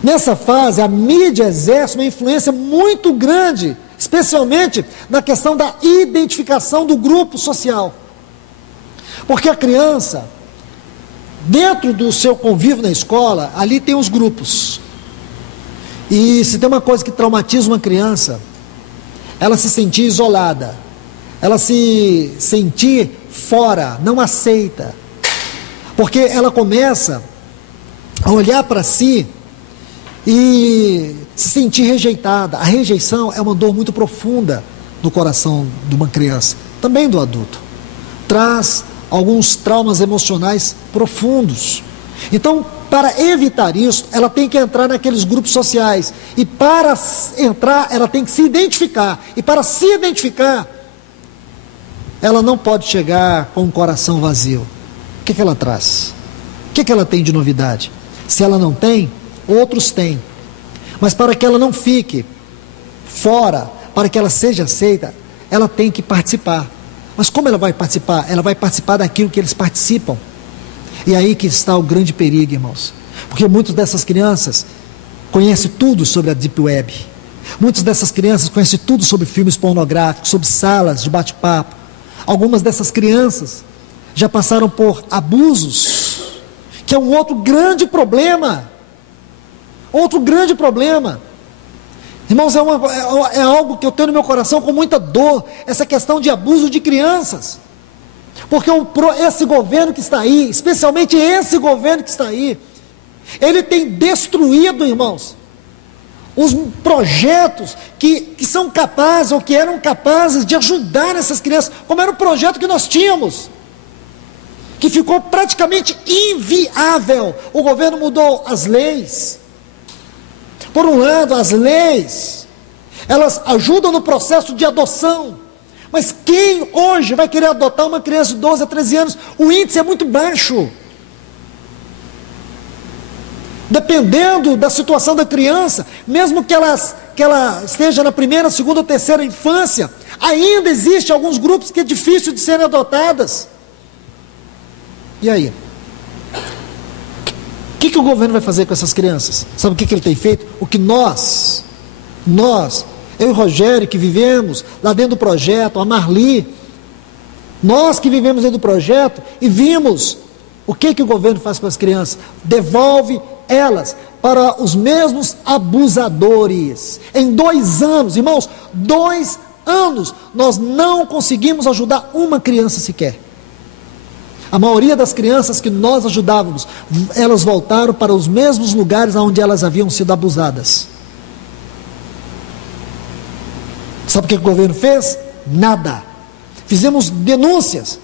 Nessa fase, a mídia exerce uma influência muito grande, especialmente na questão da identificação do grupo social. Porque a criança, dentro do seu convívio na escola, ali tem os grupos. E se tem uma coisa que traumatiza uma criança, ela se sentir isolada, ela se sentir fora, não aceita. Porque ela começa a olhar para si e se sentir rejeitada. A rejeição é uma dor muito profunda no coração de uma criança, também do adulto. Traz alguns traumas emocionais profundos. Então, para evitar isso, ela tem que entrar naqueles grupos sociais. E para entrar, ela tem que se identificar. E para se identificar, ela não pode chegar com um coração vazio. O que ela traz? O que ela tem de novidade? Se ela não tem, outros têm. Mas para que ela não fique fora, para que ela seja aceita, ela tem que participar. Mas como ela vai participar? Ela vai participar daquilo que eles participam. E aí que está o grande perigo, irmãos. Porque muitas dessas crianças conhecem tudo sobre a Deep Web. Muitas dessas crianças conhecem tudo sobre filmes pornográficos, sobre salas de bate-papo. Algumas dessas crianças já passaram por abusos, que é um outro grande problema. Outro grande problema. Irmãos, é algo que eu tenho no meu coração com muita dor, essa questão de abuso de crianças. Porque esse governo que está aí, especialmente esse governo que está aí, ele tem destruído, irmãos, os projetos que são capazes, ou que eram capazes de ajudar essas crianças, como era o projeto que nós tínhamos, que ficou praticamente inviável. O governo mudou as leis. Por um lado, as leis, elas ajudam no processo de adoção, mas quem hoje vai querer adotar uma criança de 12 a 13 anos? O índice é muito baixo. Dependendo da situação da criança, mesmo que ela esteja na primeira, segunda ou terceira infância, ainda existe alguns grupos que é difícil de serem adotadas. E aí? O que o governo vai fazer com essas crianças? Sabe o que ele tem feito? O que nós, eu e o Rogério, que vivemos lá dentro do projeto, a Marli, Nós que vivemos dentro do projeto e vimos o que o governo faz com as crianças, devolve elas para os mesmos abusadores. Em 2 anos, irmãos, 2 anos, nós não conseguimos ajudar uma criança sequer. A maioria das crianças que nós ajudávamos, elas voltaram para os mesmos lugares onde elas haviam sido abusadas. Sabe o que o governo fez? Nada. Fizemos denúncias.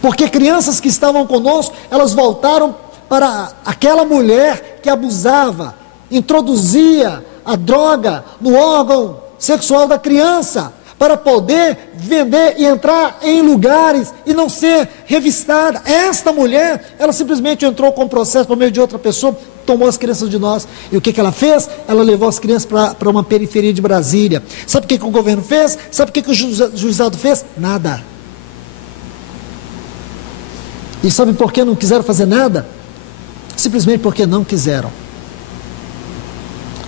Porque crianças que estavam conosco, elas voltaram para aquela mulher que abusava, introduzia a droga no órgão sexual da criança, para poder vender e entrar em lugares e não ser revistada. Esta mulher, ela simplesmente entrou com o processo por meio de outra pessoa, tomou as crianças de nós. E o que ela fez? Ela levou as crianças para uma periferia de Brasília. Sabe o que o governo fez? Sabe o que o juizado fez? Nada. E sabe por que não quiseram fazer nada? Simplesmente porque não quiseram.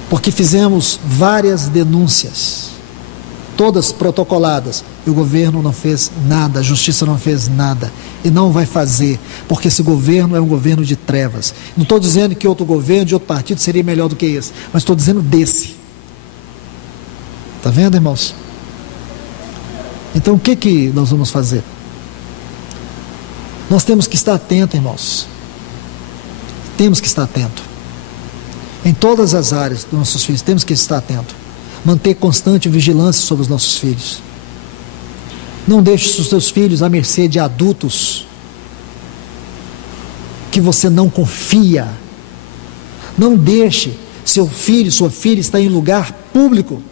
Porque fizemos várias denúncias, todas protocoladas, e o governo não fez nada, a justiça não fez nada, e não vai fazer, porque esse governo é um governo de trevas. Não estou dizendo que outro governo de outro partido seria melhor do que esse, mas estou dizendo desse. Está vendo, irmãos? Então o que nós vamos fazer? Nós temos que estar atentos, irmãos. Temos que estar atentos. Em todas as áreas dos nossos filhos, temos que estar atentos. Manter constante vigilância sobre os nossos filhos. Não deixe os seus filhos à mercê de adultos que você não confia. Não deixe seu filho, sua filha estar em lugar público,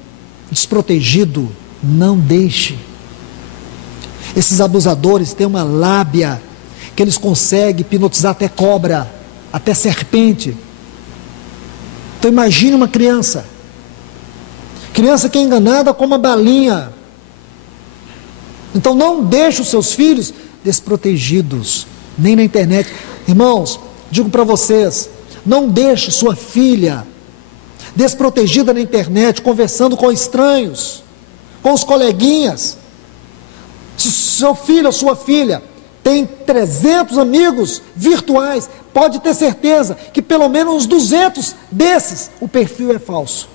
desprotegido. Não deixe. Esses abusadores têm uma lábia que eles conseguem hipnotizar até cobra, até serpente. Então imagine uma criança que é enganada como uma balinha. Então não deixe os seus filhos desprotegidos, nem na internet. Irmãos, digo para vocês, não deixe sua filha desprotegida na internet, conversando com estranhos, com os coleguinhas. Se seu filho ou sua filha tem 300 amigos virtuais, pode ter certeza que pelo menos uns 200 desses, o perfil é falso.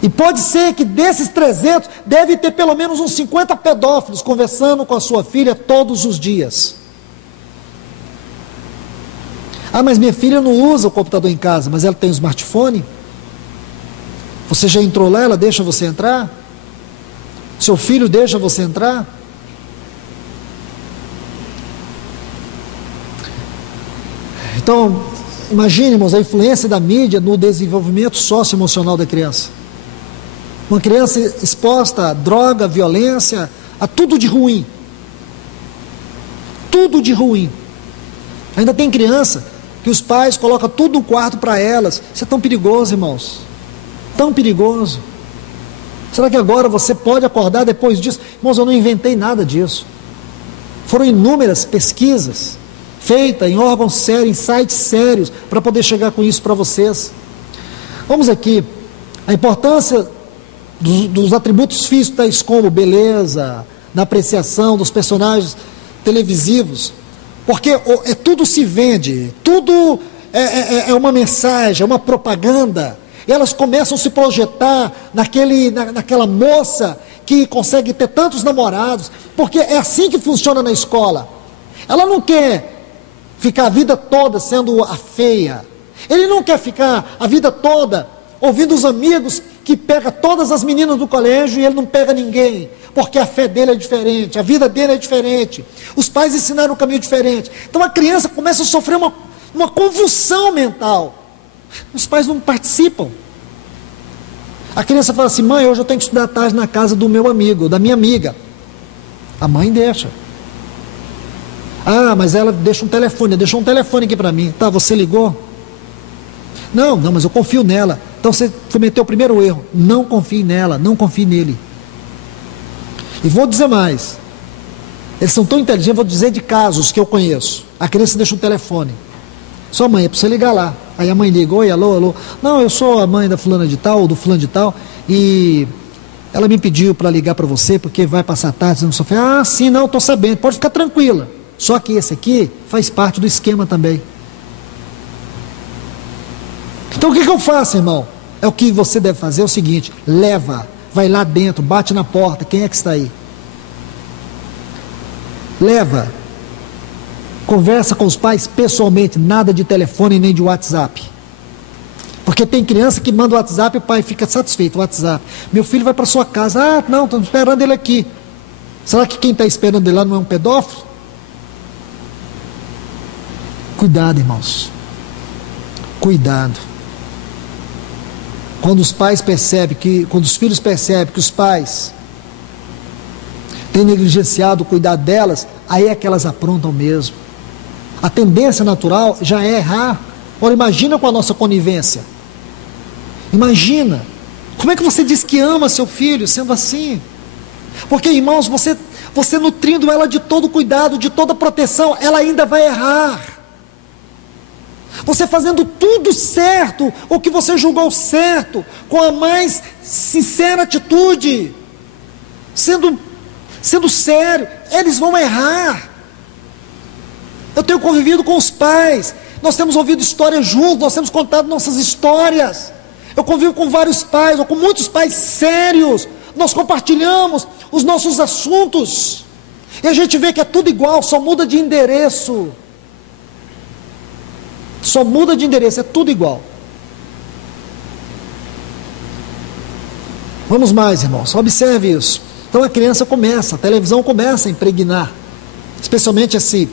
E pode ser que desses 300, deve ter pelo menos uns 50 pedófilos conversando com a sua filha todos os dias. Ah, mas minha filha não usa o computador em casa, mas ela tem um smartphone. Você já entrou lá, ela deixa você entrar? Seu filho deixa você entrar? Então, imagine, irmãos, a influência da mídia no desenvolvimento socioemocional da criança. Uma criança exposta a droga, violência, a tudo de ruim. Tudo de ruim. Ainda tem criança que os pais colocam tudo no quarto para elas. Isso é tão perigoso, irmãos. Tão perigoso. Será que agora você pode acordar depois disso? Irmãos, eu não inventei nada disso. Foram inúmeras pesquisas feitas em órgãos sérios, em sites sérios, para poder chegar com isso para vocês. Vamos aqui. A importância dos atributos físicos, tais como beleza, na apreciação dos personagens televisivos, porque tudo se vende, tudo é uma mensagem, é uma propaganda. Elas começam a se projetar naquela moça que consegue ter tantos namorados, porque é assim que funciona na escola. Ela não quer ficar a vida toda sendo a feia, ele não quer ficar a vida toda ouvindo os amigos que pega todas as meninas do colégio e ele não pega ninguém, porque a fé dele é diferente, a vida dele é diferente, os pais ensinaram um caminho diferente. Então a criança começa a sofrer uma convulsão mental. Os pais não participam. A criança fala assim: mãe, hoje eu tenho que estudar à tarde na casa do meu amigo, da minha amiga. A mãe deixa. Ah, mas ela deixou um telefone aqui para mim. Tá, você ligou? Não, mas eu confio nela. Então você cometeu o primeiro erro. Não confie nela, não confie nele. E vou dizer mais. Eles são tão inteligentes, vou dizer de casos que eu conheço. A criança deixa um telefone. Sua mãe, é para você ligar lá. Aí a mãe liga: oi, alô, alô. Não, eu sou a mãe da fulana de tal, ou do fulano de tal, e ela me pediu para ligar para você porque vai passar a tarde no sofá. Ah, sim, não, estou sabendo, pode ficar tranquila. Só que esse aqui faz parte do esquema também. Então o que eu faço, irmão? É o que você deve fazer, é o seguinte: leva, vai lá dentro, bate na porta, quem é que está aí? Leva, conversa com os pais pessoalmente, nada de telefone nem de WhatsApp. Porque tem criança que manda o WhatsApp e o pai fica satisfeito, o WhatsApp. Meu filho vai para sua casa. Ah, não, estamos esperando ele aqui. Será que quem está esperando ele lá não é um pedófilo? Cuidado, irmãos. Cuidado. Quando os filhos percebem que os pais têm negligenciado o cuidado delas, aí é que elas aprontam mesmo. A tendência natural já é errar. Ora, imagina com a nossa conivência. Imagina, como é que você diz que ama seu filho sendo assim? Porque, irmãos, você nutrindo ela de todo cuidado, de toda proteção, ela ainda vai errar. Você fazendo tudo certo, o que você julgou certo, com a mais sincera atitude, sendo sério, eles vão errar. Eu tenho convivido com os pais, nós temos ouvido histórias juntos, nós temos contado nossas histórias. Eu convivo com vários pais, ou com muitos pais sérios, nós compartilhamos os nossos assuntos, e a gente vê que é tudo igual, só muda de endereço. Só muda de endereço, é tudo igual. Vamos mais, irmãos, observe isso. Então a criança começa, a televisão começa a impregnar, especialmente esse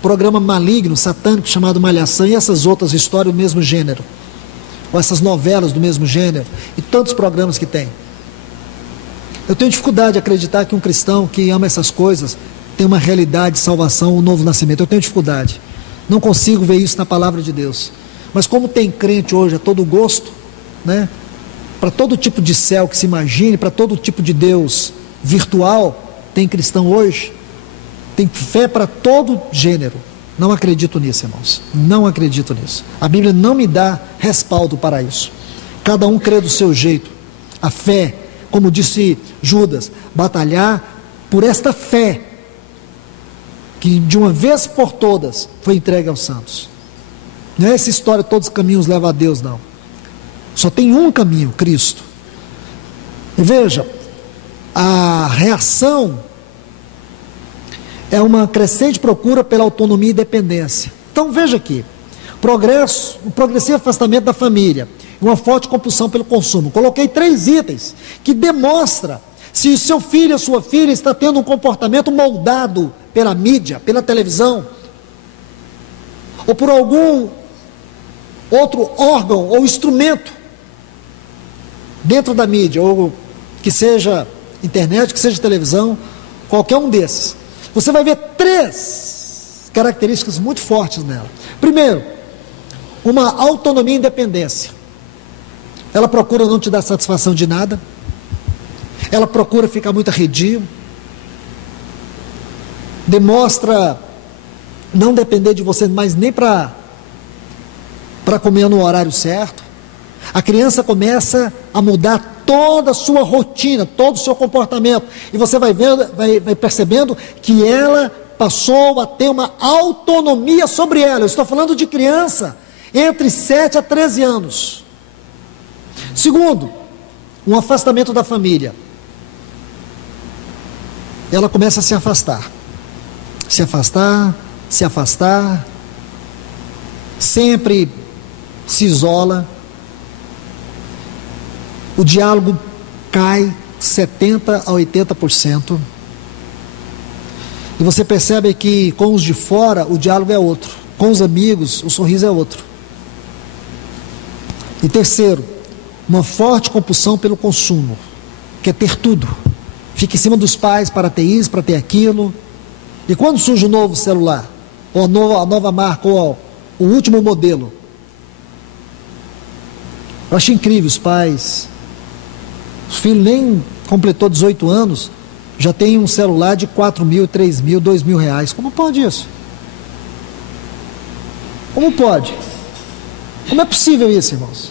programa maligno, satânico, chamado Malhação, e essas outras histórias do mesmo gênero, ou essas novelas do mesmo gênero, e tantos programas que tem. Eu tenho dificuldade de acreditar que um cristão que ama essas coisas tem uma realidade de salvação, um novo nascimento. Eu tenho dificuldade. Não consigo ver isso na palavra de Deus. Mas como tem crente hoje a todo gosto, né? Para todo tipo de céu que se imagine, para todo tipo de Deus virtual, tem cristão hoje. Tem fé para todo gênero. Não acredito nisso, irmãos. Não acredito nisso. A Bíblia não me dá respaldo para isso. Cada um crê do seu jeito. A fé, como disse Judas, batalhar por esta fé que de uma vez por todas foi entregue aos santos. Não é essa história, todos os caminhos levam a Deus, não. Só tem um caminho, Cristo. E veja, a reação é uma crescente procura pela autonomia e independência. Então veja aqui, o progressivo afastamento da família, uma forte compulsão pelo consumo. Coloquei 3 itens que demonstra se o seu filho, a sua filha está tendo um comportamento moldado pela mídia, pela televisão, ou por algum outro órgão ou instrumento dentro da mídia, ou que seja internet, que seja televisão, qualquer um desses. Você vai ver 3 características muito fortes nela. Primeiro, uma autonomia e independência. Ela procura não te dar satisfação de nada. Ela procura ficar muito arredio. Demonstra não depender de você mais nem para comer no horário certo. A criança começa a mudar toda a sua rotina, todo o seu comportamento, e você vai vendo, vai percebendo que ela passou a ter uma autonomia sobre ela. Eu estou falando de criança entre 7 a 13 anos. Segundo, um afastamento da família. Ela começa a se afastar, sempre se isola. O diálogo cai 70% a 80%. E você percebe que com os de fora o diálogo é outro. Com os amigos o sorriso é outro. E terceiro, uma forte compulsão pelo consumo. Quer ter tudo. Fica em cima dos pais para ter isso, para ter aquilo. E quando surge um novo celular, ou a nova marca, ou o último modelo, eu acho incrível os pais. Os filhos nem completou 18 anos, já tem um celular de 4 mil, 3 mil, 2 mil reais. Como pode isso? Como pode? Como é possível isso, irmãos?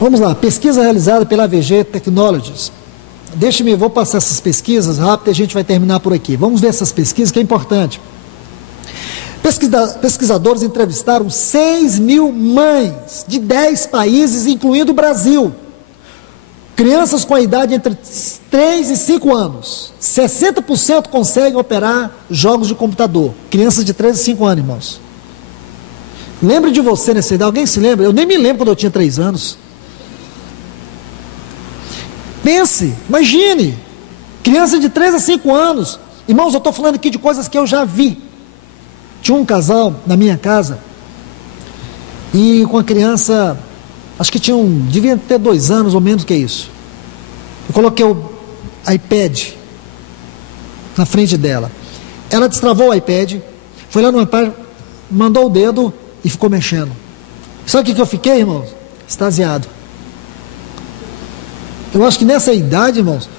Vamos lá, pesquisa realizada pela AVG Technologies. Vou passar essas pesquisas rápido e a gente vai terminar por aqui. Vamos ver essas pesquisas que é importante. Pesquisadores entrevistaram 6.000 mães de 10 países, incluindo o Brasil. Crianças com a idade entre 3 e 5 anos. 60% conseguem operar jogos de computador. Crianças de 3 e 5 anos, irmãos. Lembre de você nessa idade. Alguém se lembra? Eu nem me lembro quando eu tinha 3 anos. Pense, imagine. Criança de 3 a 5 anos. Irmãos, eu estou falando aqui de coisas que eu já vi. Tinha um casal na minha casa. E com a criança... Acho que devia ter 2 anos ou menos que isso. Eu coloquei o iPad na frente dela. Ela destravou o iPad, foi lá no iPad, mandou o dedo e ficou mexendo. Sabe o que eu fiquei, irmãos? Extasiado. Eu acho que nessa idade, irmãos,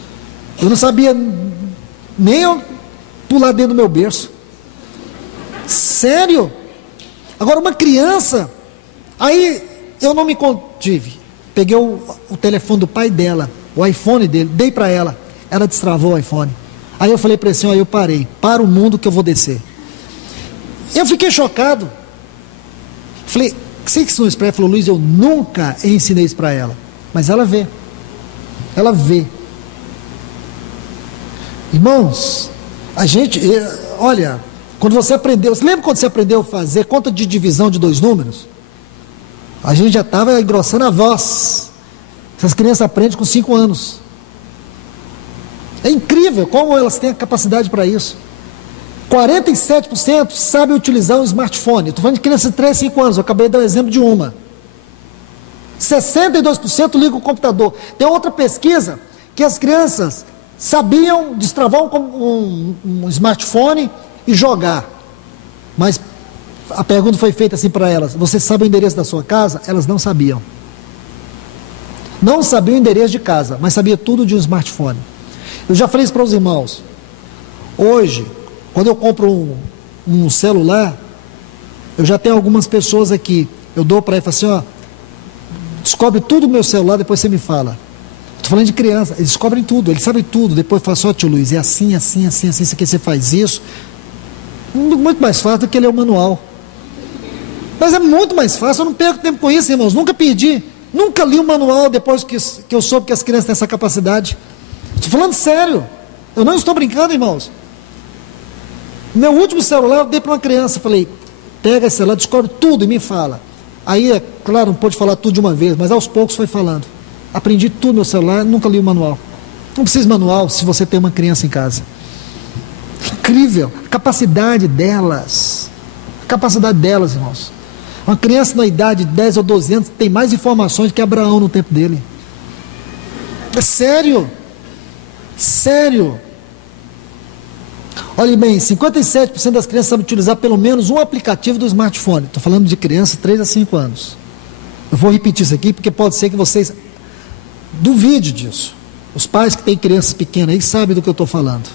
eu não sabia nem eu pular dentro do meu berço. Sério? Agora uma criança, aí... Eu não me contive. Peguei o telefone do pai dela, o iPhone dele, dei para ela. Ela destravou o iPhone. Aí eu falei para ele assim, eu parei. Para o mundo que eu vou descer. Eu fiquei chocado. Falei, você que ensinou isso para ela? Falou, Luiz, eu nunca ensinei isso para ela. Mas ela vê. Ela vê. Irmãos, olha, quando você aprendeu, você lembra quando você aprendeu a fazer conta de divisão de 2 números? A gente já estava engrossando a voz. Essas crianças aprendem com 5 anos. É incrível como elas têm a capacidade para isso. 47% sabem utilizar um smartphone. Estou falando de crianças de 3 a 5 anos. Eu acabei de dar o exemplo de uma. 62% ligam o computador. Tem outra pesquisa que as crianças sabiam destravar um smartphone e jogar. Mas a pergunta foi feita assim para elas: você sabe o endereço da sua casa? Elas não sabiam. Não sabiam o endereço de casa, mas sabia tudo de um smartphone. Eu já falei isso para os irmãos. Hoje, quando eu compro um celular, eu já tenho algumas pessoas aqui. Eu dou para ele e falo assim, descobre tudo do meu celular, depois você me fala. Estou falando de criança, eles descobrem tudo, eles sabem tudo. Depois fala assim, tio Luiz, é assim, assim, assim, assim, isso aqui você faz isso. Muito mais fácil do que ler o manual. Mas é muito mais fácil, eu não perco tempo com isso, irmãos. Nunca pedi, nunca li o manual depois que eu soube que as crianças têm essa capacidade. Estou falando sério, eu não estou brincando, irmãos. Meu último celular eu dei para uma criança, falei, pega esse celular, descobre tudo e me fala. Aí, é claro, não pôde falar tudo de uma vez, mas aos poucos foi falando. Aprendi tudo no meu celular, nunca li o manual. Não precisa de manual se você tem uma criança em casa. Incrível, a capacidade delas. A capacidade delas, irmãos. Uma criança na idade de 10 ou 12 anos tem mais informações que Abraão no tempo dele. É sério. Sério. Olhe bem, 57% das crianças sabem utilizar pelo menos um aplicativo do smartphone. Estou falando de crianças de 3 a 5 anos. Eu vou repetir isso aqui porque pode ser que vocês duvidem disso. Os pais que têm crianças pequenas aí sabem do que eu estou falando.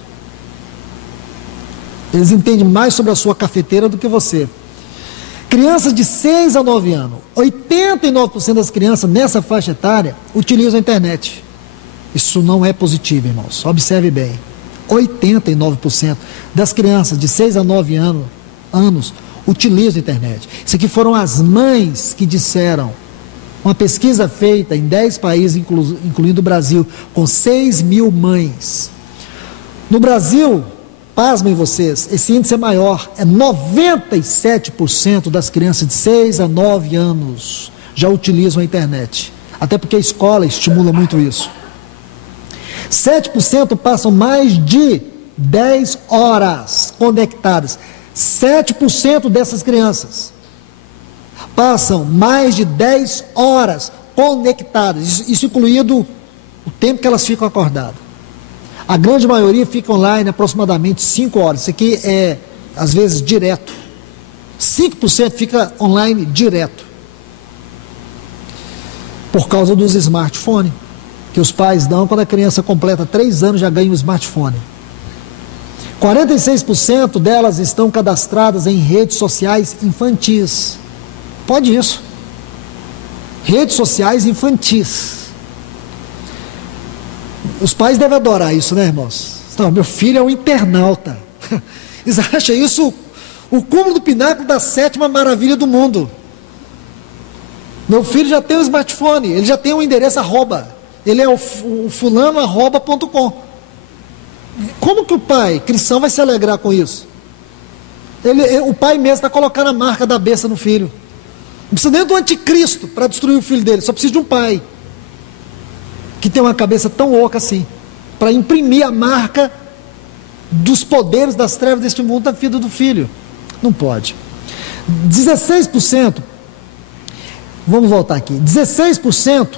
Eles entendem mais sobre a sua cafeteira do que você. Crianças de 6 a 9 anos, 89% das crianças nessa faixa etária utilizam a internet. Isso não é positivo, irmãos. Observe bem. 89% das crianças de 6 a 9 anos utilizam a internet. Isso aqui foram as mães que disseram. Uma pesquisa feita em 10 países, incluindo o Brasil, com 6.000 mães. No Brasil, pasmem vocês, esse índice é maior, é 97% das crianças de 6 a 9 anos já utilizam a internet. Até porque a escola estimula muito isso. 7% passam mais de 10 horas conectadas. 7% dessas crianças passam mais de 10 horas conectadas. Isso incluído o tempo que elas ficam acordadas. A grande maioria fica online aproximadamente 5 horas. Isso aqui é, às vezes, direto. 5% fica online direto. Por causa dos smartphones que os pais dão quando a criança completa 3 anos, já ganha um smartphone. 46% delas estão cadastradas em redes sociais infantis. Pode isso. redes sociais infantis. Os pais devem adorar isso, né, irmãos? Não, meu filho é um internauta. Eles acham isso o cúmulo do pináculo da 7ª maravilha do mundo. Meu filho já tem um smartphone, ele já tem um endereço arroba. Ele é o fulano arroba.com. Como que o pai cristão vai se alegrar com isso? O pai mesmo está colocando a marca da besta no filho. Não precisa nem do anticristo para destruir o filho dele, só precisa de um pai que tem uma cabeça tão oca assim, para imprimir a marca dos poderes das trevas deste mundo na vida do filho. Não pode. 16%, vamos voltar aqui, 16%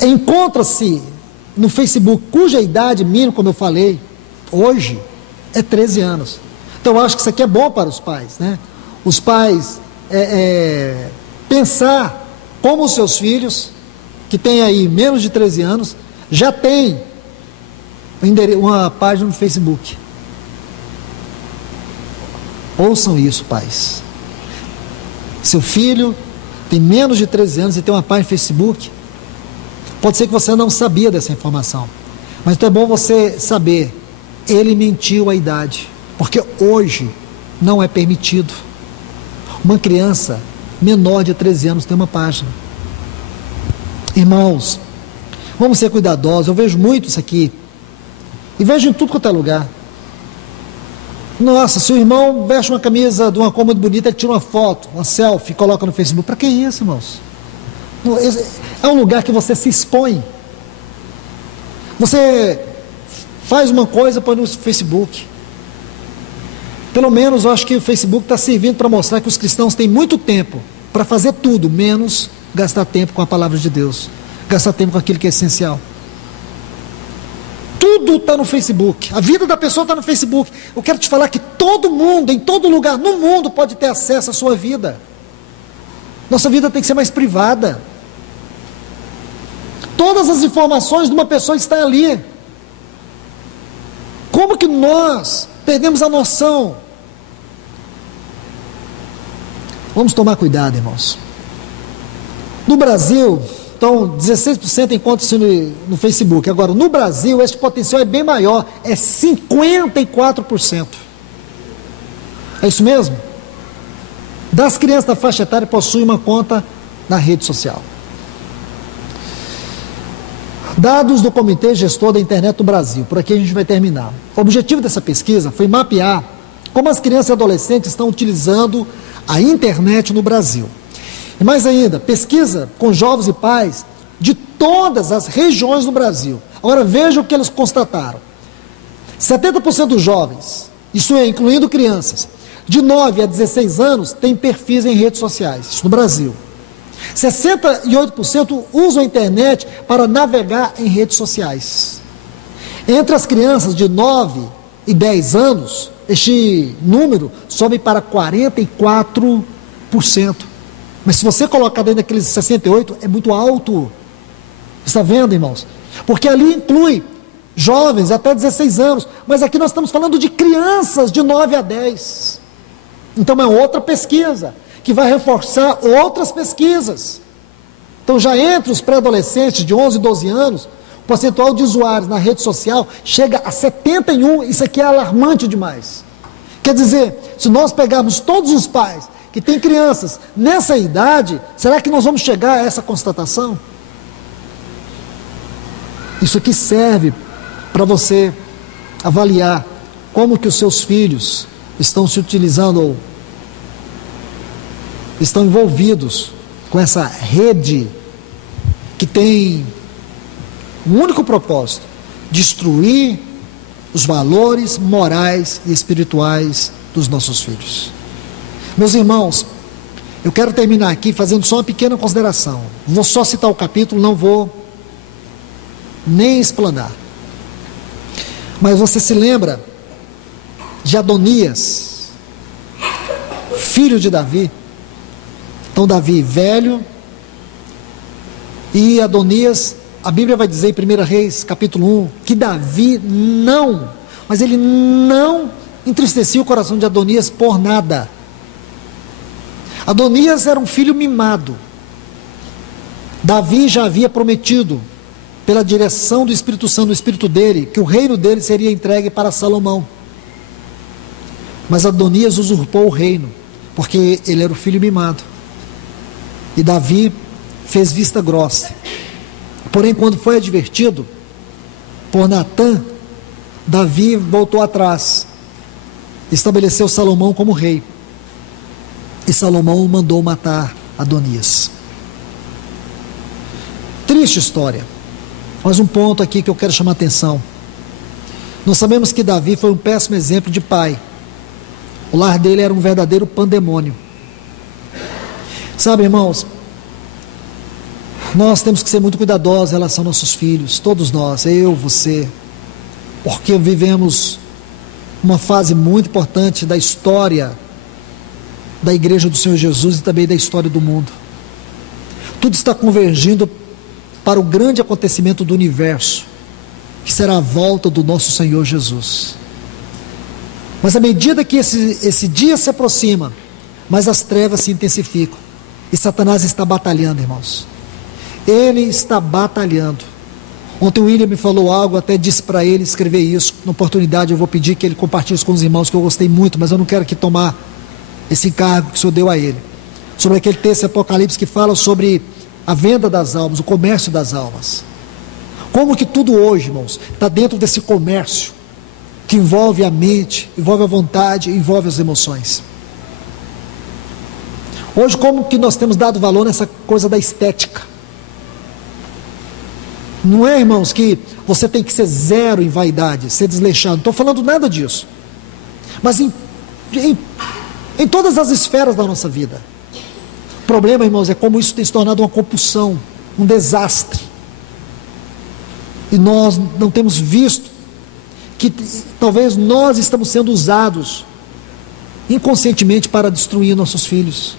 encontra-se no Facebook, cuja idade mínima, como eu falei, hoje é 13 anos. Então eu acho que isso aqui é bom para os pais, né? Os pais pensar como os seus filhos, que têm aí menos de 13 anos, já têm uma página no Facebook. Ouçam isso, pais. Seu filho tem menos de 13 anos e tem uma página no Facebook. Pode ser que você não sabia dessa informação, mas então é bom você saber, ele mentiu a idade, porque hoje não é permitido uma criança menor de 13 anos ter uma página. Irmãos, vamos ser cuidadosos. Eu vejo muito isso aqui, e vejo em tudo quanto é lugar. Nossa, se o irmão veste uma camisa de uma cor muito bonita, ele tira uma foto, uma selfie, coloca no Facebook. Para que isso, irmãos? É um lugar que você se expõe. Você faz uma coisa, põe no Facebook. Pelo menos eu acho que o Facebook está servindo para mostrar que os cristãos têm muito tempo para fazer tudo, menos gastar tempo com a palavra de Deus, gastar tempo com aquilo que é essencial. Tudo está no Facebook, a vida da pessoa está no Facebook. Eu quero te falar que todo mundo, em todo lugar no mundo, pode ter acesso à sua vida. Nossa vida tem que ser mais privada. Todas as informações de uma pessoa estão ali. Como que nós perdemos a noção? Vamos tomar cuidado, irmãos. No Brasil, então 16% encontra-se no Facebook. Agora, no Brasil, esse potencial é bem maior, é 54%. É isso mesmo? Das crianças da faixa etária possuem uma conta na rede social. Dados do Comitê Gestor da Internet do Brasil. Por aqui a gente vai terminar. O objetivo dessa pesquisa foi mapear como as crianças e adolescentes estão utilizando a internet no Brasil. E mais ainda, pesquisa com jovens e pais de todas as regiões do Brasil. Agora veja o que eles constataram. 70% dos jovens, isso é, incluindo crianças, de 9 a 16 anos, têm perfis em redes sociais, isso no Brasil. 68% usam a internet para navegar em redes sociais. Entre as crianças de 9 e 10 anos, este número sobe para 44%. Mas se você colocar dentro daqueles 68%, é muito alto. Está vendo, irmãos? Porque ali inclui jovens até 16 anos, mas aqui nós estamos falando de crianças de 9 a 10. Então é outra pesquisa, que vai reforçar outras pesquisas. Então já entre os pré-adolescentes de 11 e 12 anos, o percentual de usuários na rede social chega a 71%, isso aqui é alarmante demais. Quer dizer, se nós pegarmos todos os pais que têm crianças nessa idade, será que nós vamos chegar a essa constatação? Isso aqui serve para você avaliar como que os seus filhos estão se utilizando ou estão envolvidos com essa rede que tem um único propósito: destruir os valores morais e espirituais dos nossos filhos. Meus irmãos, eu quero terminar aqui fazendo só uma pequena consideração. Vou só citar o capítulo, não vou nem explanar. Mas você se lembra de Adonias, filho de Davi? Então Davi velho, e Adonias, a Bíblia vai dizer em 1 Reis capítulo 1, que Davi ele não entristecia o coração de Adonias por nada. Adonias era um filho mimado, Davi já havia prometido, pela direção do Espírito Santo, do Espírito dele, que o reino dele seria entregue para Salomão. Mas Adonias usurpou o reino, porque ele era o filho mimado. E Davi fez vista grossa. Porém, quando foi advertido por Natã, Davi voltou atrás, estabeleceu Salomão como rei. E Salomão mandou matar Adonias. Triste história. Mas um ponto aqui que eu quero chamar a atenção. Nós sabemos que Davi foi um péssimo exemplo de pai. O lar dele era um verdadeiro pandemônio. Sabe, irmãos, nós temos que ser muito cuidadosos em relação aos nossos filhos, todos nós, eu, você, porque vivemos uma fase muito importante da história da Igreja do Senhor Jesus e também da história do mundo. Tudo está convergindo para o grande acontecimento do universo, que será a volta do nosso Senhor Jesus. Mas à medida que esse dia se aproxima, mais as trevas se intensificam, e Satanás está batalhando, irmãos. Ele está batalhando. Ontem o William me falou algo, até disse para ele escrever isso. Na oportunidade eu vou pedir que ele compartilhe isso com os irmãos, que eu gostei muito, mas eu não quero aqui tomar esse encargo que o Senhor deu a ele. Sobre aquele texto Apocalipse que fala sobre a venda das almas, o comércio das almas. Como que tudo hoje, irmãos, está dentro desse comércio, que envolve a mente, envolve a vontade, envolve as emoções. Hoje, como que nós temos dado valor nessa coisa da estética? Não é, irmãos, que você tem que ser zero em vaidade, ser desleixado, não estou falando nada disso, mas em todas as esferas da nossa vida. O problema, irmãos, é como isso tem se tornado uma compulsão, um desastre, e nós não temos visto que talvez nós estamos sendo usados inconscientemente para destruir nossos filhos.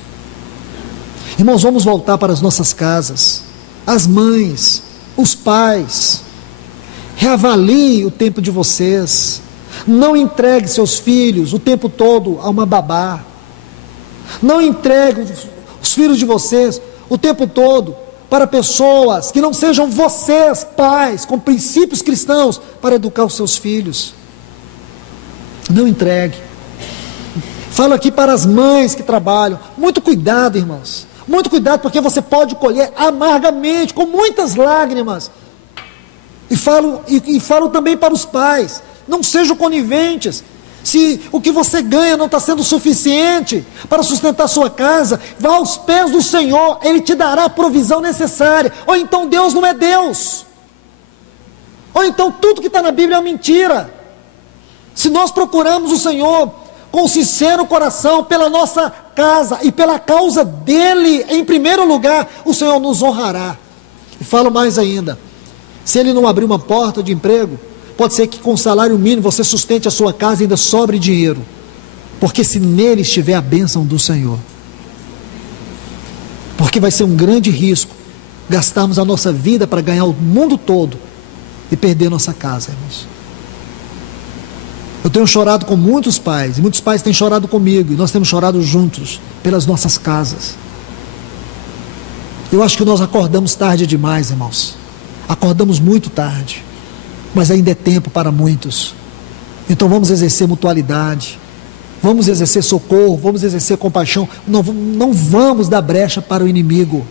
Irmãos, vamos voltar para as nossas casas, as mães, os pais, reavalie o tempo de vocês, não entregue seus filhos o tempo todo a uma babá, não entregue os filhos de vocês o tempo todo para pessoas que não sejam vocês, pais, com princípios cristãos, para educar os seus filhos. Não entregue. Falo aqui para as mães que trabalham, muito cuidado, irmãos, muito cuidado, porque você pode colher amargamente, com muitas lágrimas. E falo também para os pais, não sejam coniventes. Se o que você ganha não está sendo suficiente para sustentar sua casa, vá aos pés do Senhor, Ele te dará a provisão necessária. Ou então Deus não é Deus, ou então tudo que está na Bíblia é mentira. Se nós procuramos o Senhor com sincero coração, pela nossa casa e pela causa dEle, em primeiro lugar, o Senhor nos honrará. E falo mais ainda, se Ele não abrir uma porta de emprego, pode ser que com salário mínimo você sustente a sua casa e ainda sobre dinheiro, porque se nele estiver a bênção do Senhor, porque vai ser um grande risco gastarmos a nossa vida para ganhar o mundo todo e perder nossa casa, irmãos. Eu tenho chorado com muitos pais, e muitos pais têm chorado comigo, e nós temos chorado juntos pelas nossas casas. Eu acho que nós acordamos tarde demais, irmãos, acordamos muito tarde, mas ainda é tempo para muitos. Então vamos exercer mutualidade, vamos exercer socorro, vamos exercer compaixão, não vamos dar brecha para o inimigo.